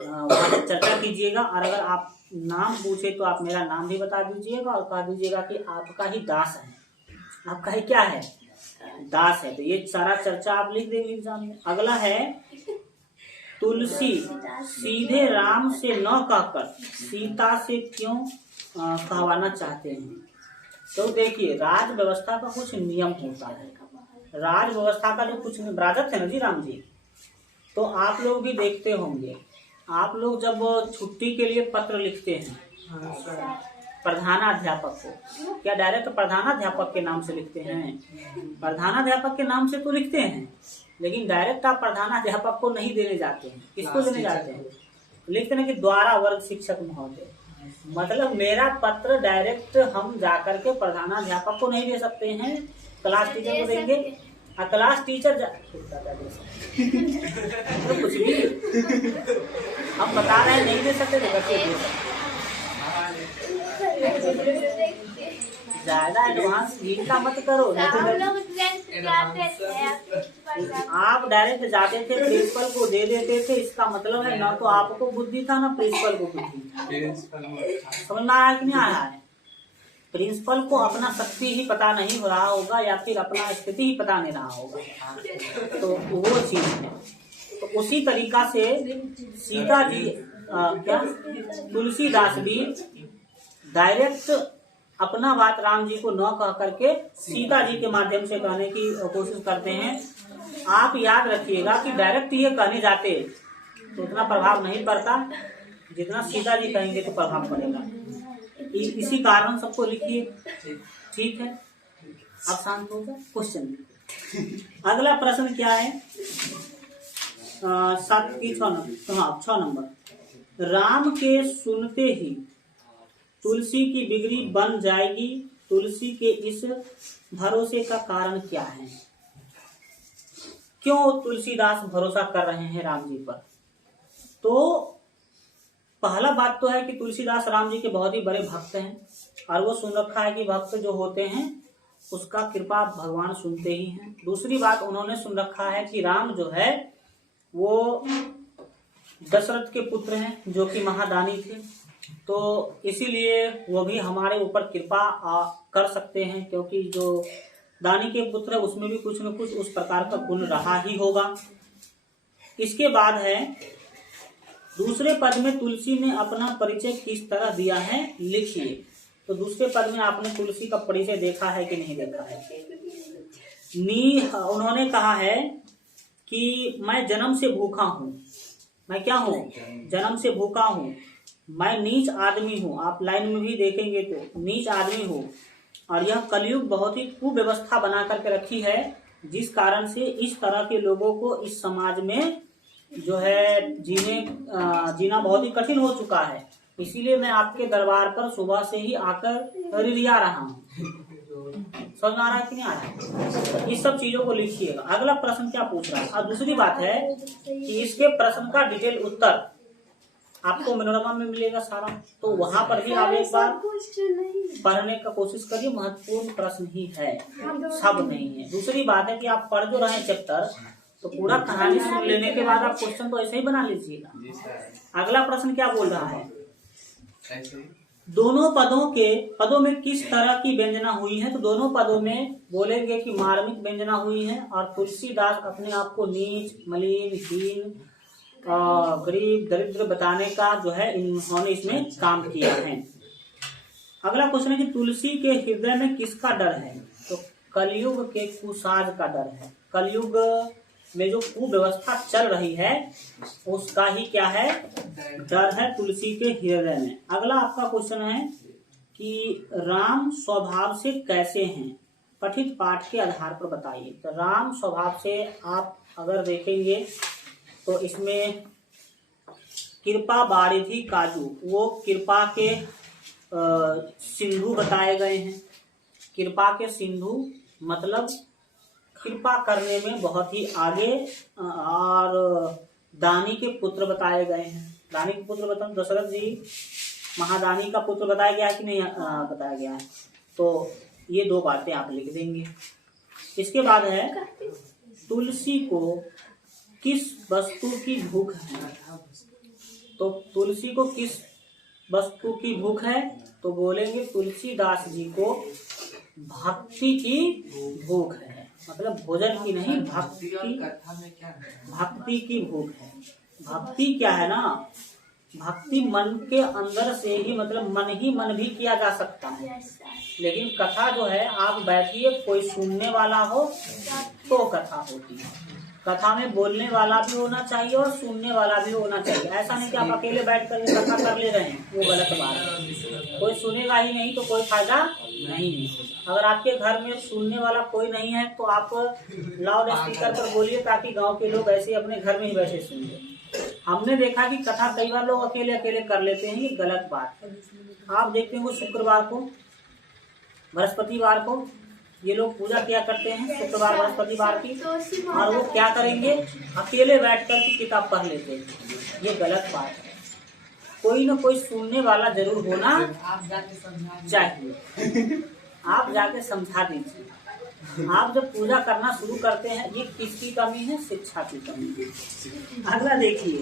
वहाँ पर चर्चा कीजिएगा। और अगर आप नाम पूछे तो आप मेरा नाम भी बता दीजिएगा और कह दीजिएगा कि आपका ही दास है। आपका ही क्या है? दास है। तो ये सारा चर्चा आप लिख देंगे एग्जाम में। अगला है तुलसी सीधे राम से न कहकर सीता से क्यों कहवाना चाहते हैं? तो देखिए, राज व्यवस्था का कुछ नियम होता है। राज व्यवस्था का जो कुछ राजत है ना जी, राम जी, तो आप लोग भी देखते होंगे। आप लोग जब छुट्टी के लिए पत्र लिखते हैं प्रधानाध्यापक को, क्या डायरेक्ट प्रधानाध्यापक के नाम से लिखते हैं? प्रधानाध्यापक के नाम से तो लिखते हैं, लेकिन डायरेक्ट आप प्रधानाध्यापक को नहीं देने जाते हैं। किसको देने जाते हैं? लिखते हैं कि द्वारा वर्ग शिक्षक महोदय। मतलब मेरा पत्र डायरेक्ट हम जाकर के प्रधानाध्यापक को नहीं दे सकते हैं, क्लास टीचर को देंगे। और क्लास टीचर तो कुछ भी हम बता रहे हैं नहीं दे सकते, तो बच्चे दे सकते। ज्यादा एडवांस का मत करो। आप डायरेक्ट जाते थे, प्रिंसिपल को दे देते थे। इसका मतलब है ना तो आपको बुद्धि था ना प्रिंसिपल को बुद्धि। समझ में आया कि नहीं आया है? प्रिंसिपल को अपना शक्ति ही पता नहीं हो रहा होगा, या फिर अपना स्थिति ही पता नहीं रहा होगा। तो वो चीज है। तो उसी तरीका से सीता जी क्या तुलसीदास भी डायरेक्ट अपना बात राम जी को न कह करके सीता जी के माध्यम से कहने की कोशिश करते हैं। आप याद रखिएगा कि डायरेक्ट ये कहने जाते तो उतना प्रभाव नहीं पड़ता, जितना सीता जी कहेंगे तो प्रभाव पड़ेगा। इसी कारण सबको लिखिए, ठीक है? अब शांत हो जाए। क्वेश्चन अगला प्रश्न क्या है? 6 नंबर। राम के सुनते ही तुलसी की बिगड़ी बन जाएगी, तुलसी के इस भरोसे का कारण क्या है? क्यों तुलसीदास भरोसा कर रहे हैं राम जी पर? तो पहला बात तो है कि तुलसीदास राम जी के बहुत ही बड़े भक्त हैं, और वो सुन रखा है कि भक्त जो होते हैं उसका कृपा भगवान सुनते ही हैं। दूसरी बात, उन्होंने सुन रखा है कि राम जो है वो दशरथ के पुत्र हैं, जो कि महादानी थे। तो इसीलिए वो भी हमारे ऊपर कृपा कर सकते हैं, क्योंकि जो दानी के पुत्र है उसमें भी कुछ न कुछ उस प्रकार का गुण रहा ही होगा। इसके बाद है दूसरे पद में तुलसी ने अपना परिचय किस तरह दिया है, लिखिए। तो दूसरे पद में आपने तुलसी का परिचय देखा है कि नहीं देखा है? उन्होंने कहा है कि मैं जन्म से भूखा हूँ। मैं क्या हूँ? जन्म से भूखा हूँ। मैं नीच आदमी हूँ। आप लाइन में भी देखेंगे तो नीच आदमी हूँ, और यह कलयुग बहुत ही कुव्यवस्था बना करके रखी है, जिस कारण से इस तरह के लोगों को इस समाज में जो है जीना बहुत ही कठिन हो चुका है। इसीलिए मैं आपके दरबार पर सुबह से ही आकर रिरिया रहा हूँ। समझ में आ रहा है कि नहीं आ रहा है? इस सब चीजों को लिखिएगा। अगला प्रश्न क्या पूछ रहा है? और दूसरी बात है कि इसके प्रश्न का डिटेल उत्तर आपको मनोरमा में मिलेगा सारा, तो वहां पर भी आप एक बार पढ़ने का कोशिश करिए। महत्वपूर्ण प्रश्न ही है, सब नहीं है। दूसरी बात है कि आप पढ़ जो रहे चैप्टर, तो पूरा कहानी सुन लेने के बाद आप क्वेश्चन तो ऐसे ही बना लीजिएगा। अगला प्रश्न क्या बोल रहा है, दोनों पदों में किस तरह की व्यंजना हुई है? तो दोनों पदों में बोलेंगे कि मार्मिक व्यंजना हुई है, और तुलसीदास अपने आप को नीच, मलिन, हीन, गरीब, दरिद्र बताने का जो है इन्होंने इसमें काम किया है। अगला क्वेश्चन है कि तुलसी के हृदय में किसका डर है? तो कलयुग के कुसाज का डर है। कलयुग में जो कुव्यवस्था चल रही है उसका ही क्या है, डर है तुलसी के हृदय में। अगला आपका क्वेश्चन है कि राम स्वभाव से कैसे हैं? पठित पाठ के आधार पर बताइए। तो राम स्वभाव से आप अगर देखेंगे तो इसमें कृपा बारिधि काजू, वो कृपा के सिंधु बताए गए हैं। कृपा के सिंधु मतलब कृपा करने में बहुत ही आगे, और दानी के पुत्र बताए गए हैं। दानी के पुत्र बताओ, दशरथ जी महादानी का पुत्र बताया गया है कि नहीं बताया गया है? तो ये दो बातें आप लिख देंगे। इसके बाद है तुलसी को किस वस्तु की भूख है? तो तुलसी को किस वस्तु की भूख है? तो बोलेंगे तुलसीदास जी को भक्ति की भूख है, मतलब भोजन की नहीं, भक्ति की भूख है। भक्ति क्या है ना, भक्ति मन के अंदर से ही, मतलब मन ही मन भी किया जा सकता है, लेकिन कथा जो है आप बैठिए, कोई सुनने वाला हो तो कथा होती है। कथा में बोलने वाला भी होना चाहिए और सुनने वाला भी होना चाहिए। ऐसा नहीं कि आप अकेले बैठ कर कथा कर ले रहे हैं, वो गलत बात है। कोई सुनेगा ही नहीं तो कोई फायदा नहीं है। अगर आपके घर में सुनने वाला कोई नहीं है तो आप लाउड स्पीकर पर बोलिए, ताकि गांव के लोग ऐसे अपने घर में ही बैठे सुनिए। हमने देखा कि कथा कई बार लोग अकेले अकेले कर लेते हैं, ये गलत बात है। आप देखते हैं शुक्रवार को, बृहस्पतिवार को ये लोग पूजा किया करते हैं, शुक्रवार बृहस्पतिवार की, और वो क्या करेंगे, अकेले बैठकर की किताब पढ़ लेते हैं। ये गलत बात है। कोई न कोई सुनने वाला जरूर होना चाहिए। आप जाके समझा दीजिए। आप जब पूजा करना शुरू करते हैं, ये किसकी कमी है? शिक्षा की कमी है। अगला देखिए,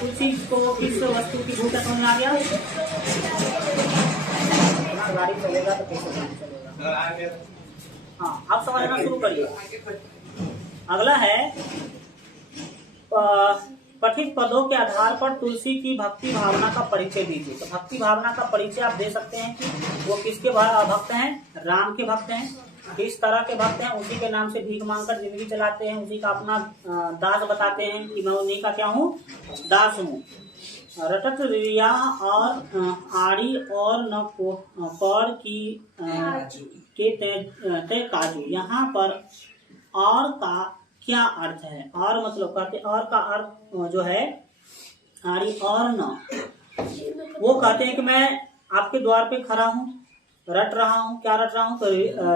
तुलसी को किस वस्तु की भूख समझ में आ गया? गाड़ी चलेगा तो कैसे चलेगा? हाँ, आप समझना शुरू करिए। अगला है पठित पदों के आधार पर तुलसी की भक्ति भावना का परिचय दीजिए। तो भक्ति भावना का परिचय आप दे सकते हैं कि वो किसके भक्त हैं? राम के भक्त हैं। किस तरह के भक्त हैं? उसी के नाम से भीख मांगकर जिंदगी चलाते हैं, उसी का अपना दास बताते हैं कि मैं उन्हीं का क्या हूँ, दास हूँ। रटत रिया और आड़ी और न पर की के तय काजू। यहाँ पर और का क्या अर्थ है? और मतलब कहते, और का अर्थ जो है आड़ी और न, वो कहते हैं कि मैं आपके द्वार पे खड़ा हूँ, रट रहा हूँ। क्या रट रहा हूँ? तो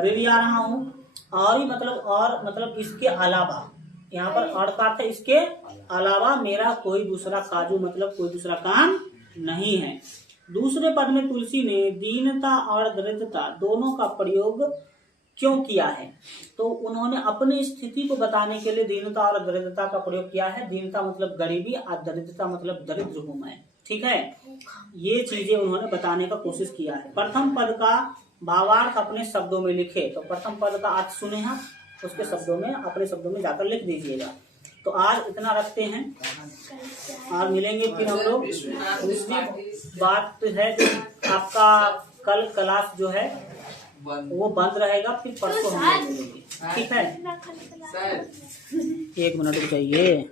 रिरिया रहा हूँ। और ही मतलब इसके अलावा, यहाँ पर और का अर्थ है इसके अलावा मेरा कोई दूसरा काजू, मतलब कोई दूसरा काम नहीं है। दूसरे पद में तुलसी ने दीनता और दरिद्रता दोनों का प्रयोग क्यों किया है? तो उन्होंने अपनी स्थिति को बताने के लिए दीनता और दरिद्रता का प्रयोग किया है। दीनता मतलब गरीबी और दरिद्रता मतलब दरिद्र हूं मैं, ठीक है। ये चीजें उन्होंने बताने का कोशिश किया है। प्रथम पद का भावार्थ अपने शब्दों में लिखे। तो प्रथम पद का अर्थ सुने हैं, उसके शब्दों में, अपने शब्दों में जाकर लिख दीजिएगा। तो आज इतना रखते हैं, और मिलेंगे फिर हम लोग। दूसरी बात है कि आपका कल क्लास जो है वो बंद रहेगा, फिर परसों हम लोग मिलेंगे, ठीक है। 1 मिनट रुक जाइए।